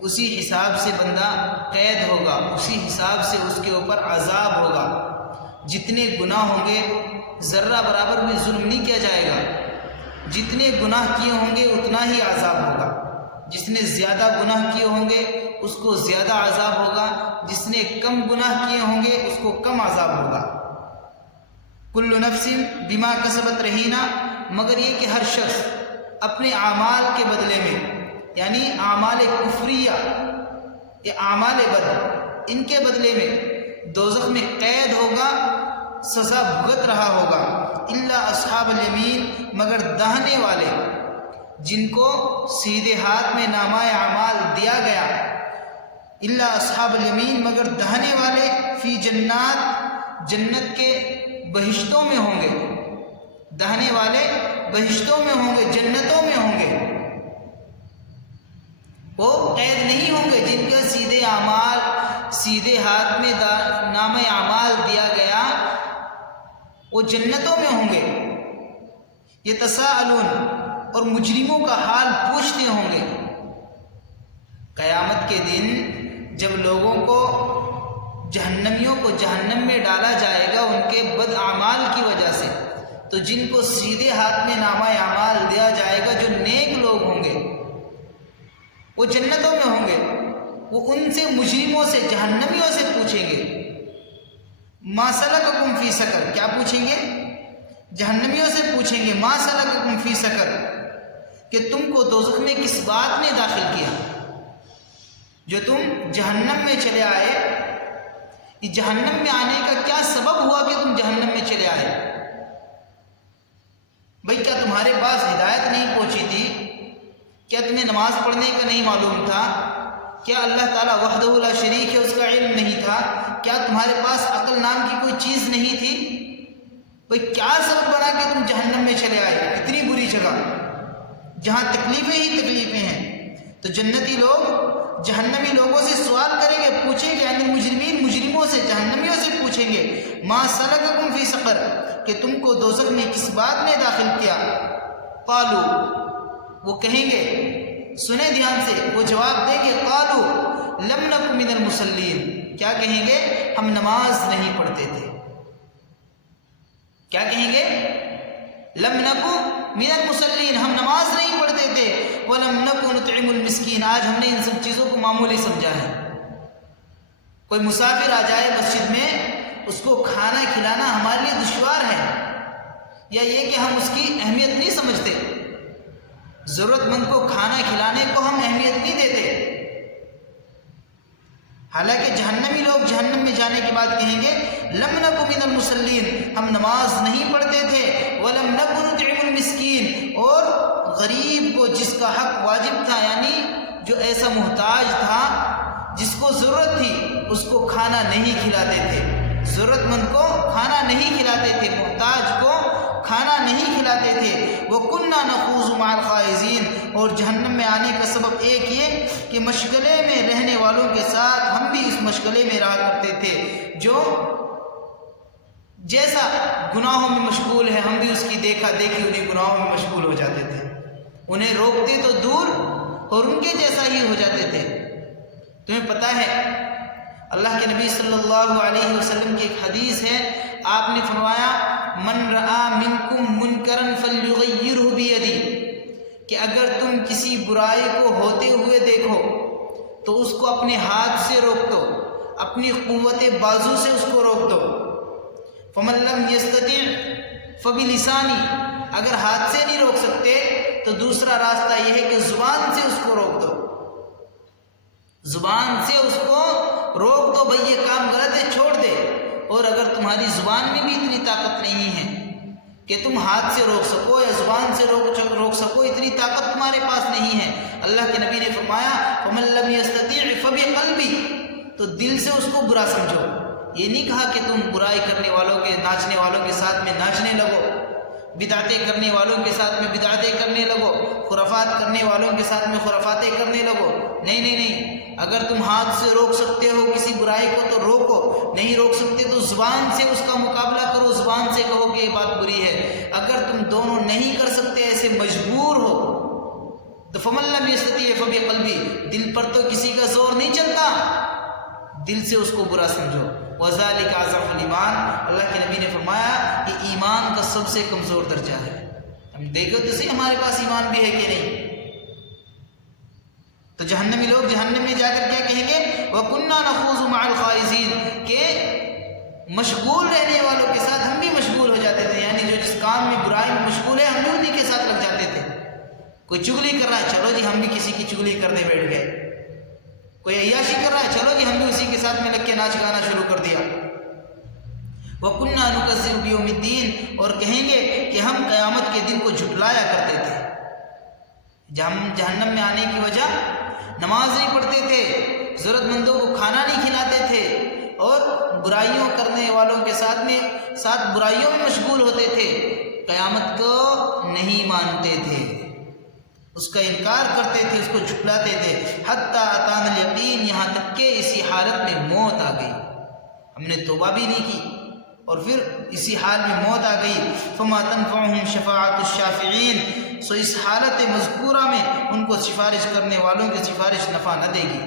اسی حساب سے بندہ قید ہوگا، اسی حساب سے اس کے اوپر عذاب ہوگا۔ جتنے گناہ ہوں گے ذرہ برابر بھی ظلم نہیں کیا جائے گا، جتنے گناہ کیے ہوں گے اتنا ہی عذاب ہوگا۔ جس نے زیادہ گناہ کیے ہوں گے اس کو زیادہ عذاب ہوگا، جس نے کم گناہ کیے ہوں گے اس کو کم عذاب ہوگا۔ کل نفس بما کسبت رہینہ، مگر یہ کہ ہر شخص اپنے اعمال کے بدلے میں، یعنی اعمال کفریہ یا اعمال بد، ان کے بدلے میں دوزخ میں قید ہوگا، سزا بھگت رہا ہوگا۔ الا اصحاب الیمین، مگر داہنے والے جن کو سیدھے ہاتھ میں نامہ اعمال دیا گیا۔ الا اصحاب الیمین، مگر داہنے والے فی جنات، جنت کے بہشتوں میں ہوں گے۔ داہنے والے بہشتوں میں ہوں گے، جنتوں میں ہوں گے، وہ قید نہیں ہوں گے۔ جن کے سیدھے اعمال، سیدھے ہاتھ میں نامہ اعمال دیا گیا وہ جنتوں میں ہوں گے۔ یتساءلون، اور مجرموں کا حال پوچھتے ہوں گے۔ قیامت کے دن جب لوگوں کو، جہنمیوں کو جہنم میں ڈالا جائے گا ان کے بد اعمال کی وجہ سے، تو جن کو سیدھے ہاتھ میں نامہ اعمال دیا جائے گا، جو نیک لوگ ہوں گے وہ جنتوں میں ہوں گے، وہ ان سے، مجرموں سے، جہنمیوں سے پوچھیں گے ما سلککم فی سقر، کیا پوچھیں گے؟ جہنمیوں سے پوچھیں گے ما سلککم فی سقر، کہ تم کو دوزخ میں کس بات نے داخل کیا، جو تم جہنم میں چلے آئے، یہ جہنم میں آنے کا کیا سبب ہوا کہ تم جہنم میں چلے آئے؟ بھئی کیا تمہارے پاس ہدایت نہیں پہنچی تھی؟ کیا تمہیں نماز پڑھنے کا نہیں معلوم تھا؟ کیا اللہ تعالیٰ وحدہ لا شریک ہے اس کا علم نہیں تھا؟ کیا تمہارے پاس عقل نام کی کوئی چیز نہیں تھی؟ بھئی کیا سبب بنا کہ تم جہنم میں چلے آئے؟ اتنی بری جگہ جہاں تکلیفیں ہی تکلیفیں ہیں۔ تو جنتی لوگ جہنمی لوگوں سے سوال کریں گے، پوچھیں گے، یعنی مجرمین مجرموں سے، جہنمیوں سے پوچھیں گے ما سلککم فی سقر، کہ تم کو دوزخ میں کس بات نے داخل کیا؟ قالو، وہ کہیں گے، سنیں دھیان سے، وہ جواب دیں گے، قالو لم نک من المصلین، کیا کہیں گے؟ ہم نماز نہیں پڑھتے تھے۔ کیا کہیں گے؟ لم نکو من المصلین، ہم نماز نہیں پڑھتے تھے، ولم نکو نطعم المسکین، آج ہم نے ان سب چیزوں کو معمولی سمجھا ہے۔ کوئی مسافر آ جائے مسجد میں، اس کو کھانا کھلانا ہمارے لیے دشوار ہے، یا یہ کہ ہم اس کی اہمیت نہیں سمجھتے، ضرورت مند کو کھانا کھلانے کو ہم اہمیت نہیں دیتے۔ حالانکہ جہنمی لوگ جہنم میں جانے کے بعد کہیں گے لم نکو من المصلین، ہم نماز نہیں پڑھتے تھے، وَلَمْ نَكُ نُطْعِمُ الْمِسْكِينَ، اور غریب کو جس کا حق واجب تھا، یعنی جو ایسا محتاج تھا جس کو ضرورت تھی، اس کو کھانا نہیں کھلاتے تھے، ضرورت مند کو کھانا نہیں کھلاتے تھے، محتاج کو کھانا نہیں کھلاتے تھے۔ وَكُنَّا نَخُوضُ مَعَ الْخَائِضِينَ، اور جہنم میں آنے کا سبب ایک یہ کہ مشغلے میں رہنے والوں کے ساتھ ہم بھی اس مشغلے میں رہا کرتے تھے، جو جیسا گناہوں میں مشغول ہے ہم بھی اس کی دیکھا دیکھی انہیں گناہوں میں مشغول ہو جاتے تھے، انہیں روکتے تو دور اور ان کے جیسا ہی ہو جاتے تھے۔ تمہیں پتہ ہے اللہ کے نبی صلی اللہ علیہ وسلم کی ایک حدیث ہے، آپ نے فرمایا من رآ منکم منکرا فلیغیرہ بیدی، کہ اگر تم کسی برائی کو ہوتے ہوئے دیکھو تو اس کو اپنے ہاتھ سے روک دو، اپنی قوت بازو سے اس کو روک دو۔ فمن لم یستطع فبلسانی، اگر ہاتھ سے نہیں روک سکتے تو دوسرا راستہ یہ ہے کہ زبان سے اس کو روک دو، زبان سے اس کو روک دو، بھئی یہ کام غلط ہے چھوڑ دے۔ اور اگر تمہاری زبان میں بھی اتنی طاقت نہیں ہے کہ تم ہاتھ سے روک سکو یا زبان سے روک سکو، اتنی طاقت تمہارے پاس نہیں ہے، اللہ کے نبی نے فرمایا فمن لم یستطع فبقلبی، تو دل سے اس کو برا سمجھو۔ یہ نہیں کہا کہ تم برائی کرنے والوں کے، ناچنے والوں کے ساتھ میں ناچنے لگو، بدعتیں کرنے والوں کے ساتھ میں بدعتیں کرنے لگو، خرافات کرنے والوں کے ساتھ میں خرافاتیں کرنے لگو۔ نہیں نہیں نہیں، اگر تم ہاتھ سے روک سکتے ہو کسی برائی کو تو روکو، نہیں روک سکتے تو زبان سے اس کا مقابلہ کرو، زبان سے کہو کہ یہ بات بری ہے۔ اگر تم دونوں نہیں کر سکتے، ایسے مجبور ہو، تو فمن لم یستطع فبقلبی، دل پر تو کسی کا زور نہیں چلتا، دل سے اس کو برا سمجھو۔ وَذَلِكَ أَضْعَفُ الْإِيمَانِ، اللہ کے نبی نے فرمایا کہ ایمان کا سب سے کمزور درجہ ہے۔ ہم دیکھو تو صحیح ہمارے پاس ایمان بھی ہے کہ نہیں۔ تو جہنمی لوگ جہنم میں جا کر کیا کہیں گے؟ وَكُنَّا نَخُوضُ مَعَ الْخَائِضِينَ، کہ مشغول رہنے والوں کے ساتھ ہم بھی مشغول ہو جاتے تھے، یعنی جو جس کام میں برائی میں مشغول ہے ہم بھی انہیں کے ساتھ لگ جاتے تھے۔ کوئی چگلی کر رہا ہے، چلو جی ہم بھی کسی کی چگلی کرنے بیٹھ گئے۔ کوئی عیاشی کر رہا ہے، چلو جی ہم بھی اسی کے ساتھ میں لگ کے ناچ گانا شروع کر دیا۔ وَكُنَّا نُكَذِّبُ بِيَوْمِ الدِّينِ، اور کہیں گے کہ ہم قیامت کے دن کو جھٹلایا کرتے تھے۔ جہنم میں آنے کی وجہ نماز نہیں پڑھتے تھے، ضرورت مندوں کو کھانا نہیں کھلاتے تھے، اور برائیوں کرنے والوں کے ساتھ برائیوں میں مشغول ہوتے تھے، قیامت کو نہیں مانتے تھے، اس کا انکار کرتے تھے، اس کو جھٹلاتے تھے۔ حتی اتانا الیقین، یہاں تک کہ اسی حالت میں موت آ گئی، ہم نے توبہ بھی نہیں کی اور پھر اسی حال میں موت آ گئی۔ فما تنفعهم شفاعت الشافعین، سو اس حالت مذکورہ میں ان کو سفارش کرنے والوں کی سفارش نفع نہ دے گی۔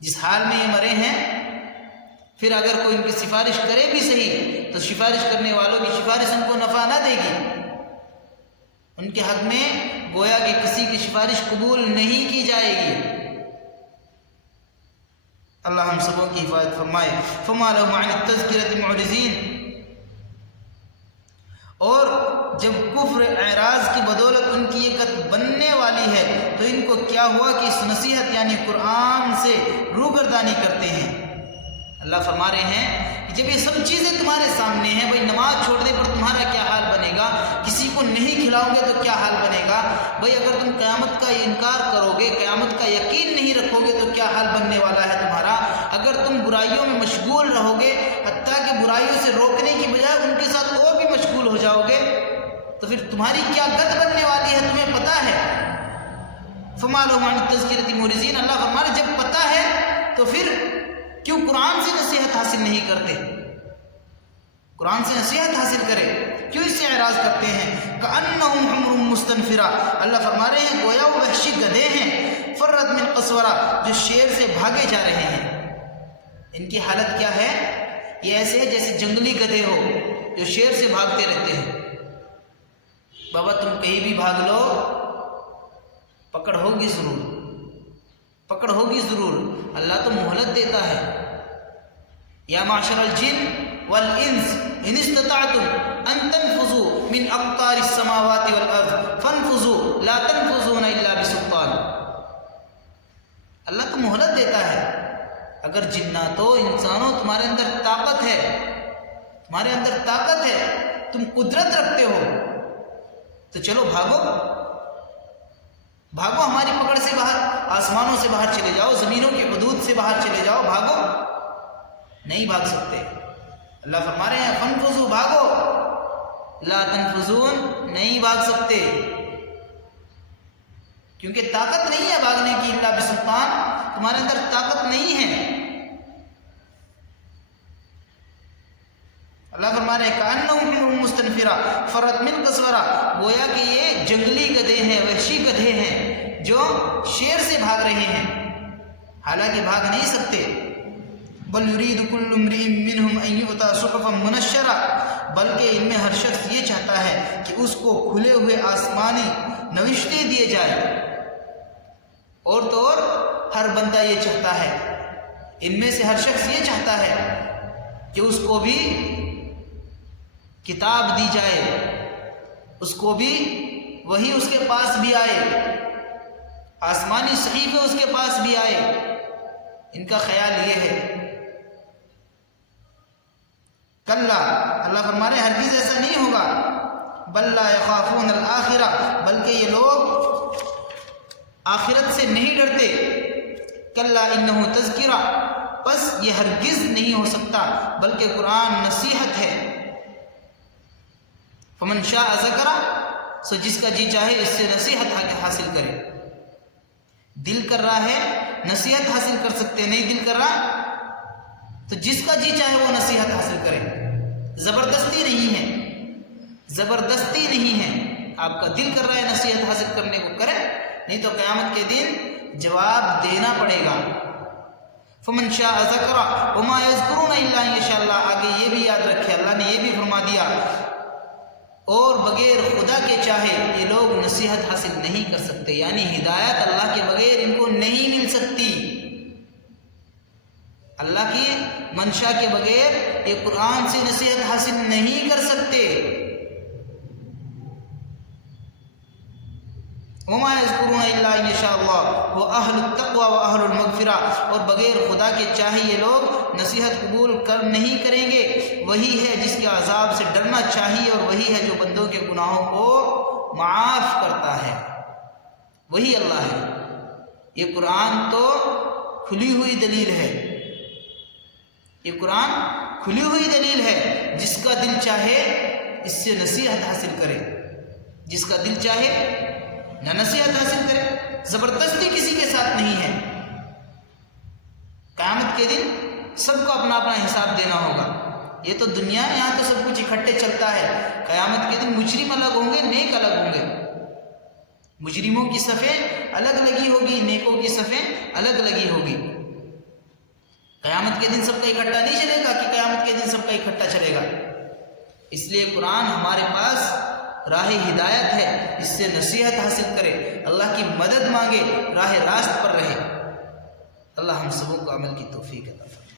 جس حال میں یہ مرے ہیں، پھر اگر کوئی ان کی سفارش کرے بھی صحیح تو سفارش کرنے والوں کی سفارش ان کو نفع نہ دے گی، ان کے حق میں گویا کہ کسی کی سفارش قبول نہیں کی جائے گی۔ اللہ ہم سبوں کی حفاظت فرمائے۔ فما لهم عن التذکرۃ معرضین، اور جب کفر اعراض کی بدولت ان کی یہ قط بننے والی ہے تو ان کو کیا ہوا کہ اس نصیحت یعنی قرآن سے روگردانی کرتے ہیں۔ اللہ فرما رہے ہیں کہ جب یہ سب چیزیں تمہارے سامنے ہیں، بھائی نماز چھوڑنے پر تمہارا کیا حال بنے گا، کسی کو نہیں کھلاؤ گے تو کیا حال بنے گا، بھائی اگر تم قیامت کا انکار کرو گے، قیامت کا یقین نہیں رکھو گے تو کیا حال بننے والا ہے تمہارا، اگر تم برائیوں میں مشغول رہو گے، حتیٰ کہ برائیوں سے روکنے کی بجائے ان کے ساتھ اور بھی مشغول ہو جاؤ گے، تو پھر تمہاری کیا گت بننے والی ہے تمہیں پتہ ہے۔ فما لهم عن التذکرۃ معرضین، اللہ فرما رہے جب پتہ ہے تو پھر کیوں قرآن سے نصیحت حاصل نہیں کرتے؟ قرآن سے نصیحت حاصل کرے، کیوں اس سے اعراض کرتے ہیں؟ کأنہم حمر مستنفرہ، اللہ فرما رہے ہیں گویا وہ وحشی گدھے ہیں، فرت من قسورہ، جو شیر سے بھاگے جا رہے ہیں۔ ان کی حالت کیا ہے؟ یہ ایسے ہے جیسے جنگلی گدھے ہو جو شیر سے بھاگتے رہتے ہیں۔ بابا تم کہیں بھی بھاگ لو، پکڑ ہوگی ضرور، پکڑ ہوگی ضرور، اللہ تو مہلت دیتا ہے۔ یا معشر الجن والانس ان استطعتم ان تنفذوا من اقطار السماوات والارض فانفذوا لا تنفذون الا بسلطان، اللہ تو مہلت دیتا ہے۔ اگر جناتو انسانوں تمہارے اندر طاقت ہے، تمہارے اندر طاقت ہے تم قدرت رکھتے ہو تو چلو بھاگو، بھاگو ہماری پکڑ سے باہر، آسمانوں سے باہر چلے جاؤ، زمینوں کی حدود سے باہر چلے جاؤ، بھاگو۔ نہیں بھاگ سکتے۔ اللہ فرما رہے ہیں فانفذوا، بھاگو، لا تنفذون، نہیں بھاگ سکتے، کیونکہ طاقت نہیں ہے بھاگنے کی، الا بسلطان، تمہارے اندر طاقت نہیں ہے۔ اللہ فرما رہے ہیں کأنہم حمر مستنفرہ فرت من قسورہ، گویا کہ یہ جنگلی گدھے ہیں، وحشی گدھے ہیں جو شیر سے بھاگ رہے ہیں، حالانکہ بھاگ نہیں سکتے۔ بل یرید کل امرئ منہم ان یؤتی صحفا منشرہ، بلکہ ان میں ہر شخص یہ چاہتا ہے کہ اس کو کھلے ہوئے آسمانی نوشتے دیے جائے، اور تو اور ہر بندہ یہ چاہتا ہے، ان میں سے ہر شخص یہ چاہتا ہے کہ اس کو بھی کتاب دی جائے، اس کو بھی وہی اس کے پاس بھی آئے، آسمانی صحیفے اس کے پاس بھی آئے۔ ان کا خیال یہ ہے، کلا، اللہ فرما رہے ہیں ہرگز ایسا نہیں ہوگا، بل لا یخافون الآخرہ، بلکہ یہ لوگ آخرت سے نہیں ڈرتے، کلا انہ تذکرہ، بس یہ ہرگز نہیں ہو سکتا، بلکہ قرآن نصیحت ہے۔ فمن شاء ذکرہ، سو جس کا جی چاہے اس سے نصیحت حاصل کرے۔ دل کر رہا ہے نصیحت حاصل کر سکتے، نہیں دل کر رہا تو جس کا جی چاہے وہ نصیحت حاصل کرے، زبردستی نہیں ہے، زبردستی نہیں ہے، آپ کا دل کر رہا ہے نصیحت حاصل کرنے کو کرے، نہیں تو قیامت کے دن جواب دینا پڑے گا۔ فمن شاء ذکرہ وما یذکرون الا ان یشاء اللہ، آگے یہ بھی یاد رکھے، اللہ نے یہ بھی فرما دیا، اور بغیر خدا کے چاہے یہ لوگ نصیحت حاصل نہیں کر سکتے، یعنی ہدایت اللہ کے بغیر ان کو نہیں مل سکتی، اللہ کی منشا کے بغیر یہ قرآن سے نصیحت حاصل نہیں کر سکتے۔ وما یذکرون الا ان یشاء اللہ واہل التقوی واہل المغفرہ، اور بغیر خدا کے چاہے یہ لوگ نصیحت قبول نہیں کریں گے، وہی ہے جس کے عذاب سے ڈرنا چاہیے، اور وہی ہے جو بندوں کے گناہوں کو معاف کرتا ہے، وہی اللہ ہے۔ یہ قرآن تو کھلی ہوئی دلیل ہے، یہ قرآن کھلی ہوئی دلیل ہے، جس کا دل چاہے اس سے نصیحت حاصل کرے، جس کا دل چاہے نہ نصیحت حاصل کرے، زبردستی کسی کے ساتھ نہیں ہے۔ قیامت کے دن سب کو اپنا اپنا حساب دینا ہوگا، یہ تو دنیا ہے، یہاں تو سب کچھ اکٹھے چلتا ہے، قیامت کے دن مجرم الگ ہوں گے، نیک الگ ہوں گے، مجرموں کی صفیں الگ لگی ہوگی، نیکوں کی صفیں الگ لگی ہوگی۔ قیامت کے دن سب کا اکٹھا نہیں چلے گا کہ قیامت کے دن سب کا اکٹھا چلے گا، اس لیے قرآن ہمارے پاس راہ ہدایت ہے، اس سے نصیحت حاصل کرے، اللہ کی مدد مانگے، راہ راست پر رہے۔ اللہ ہم سبوں کو عمل کی توفیق عطا فرمائے۔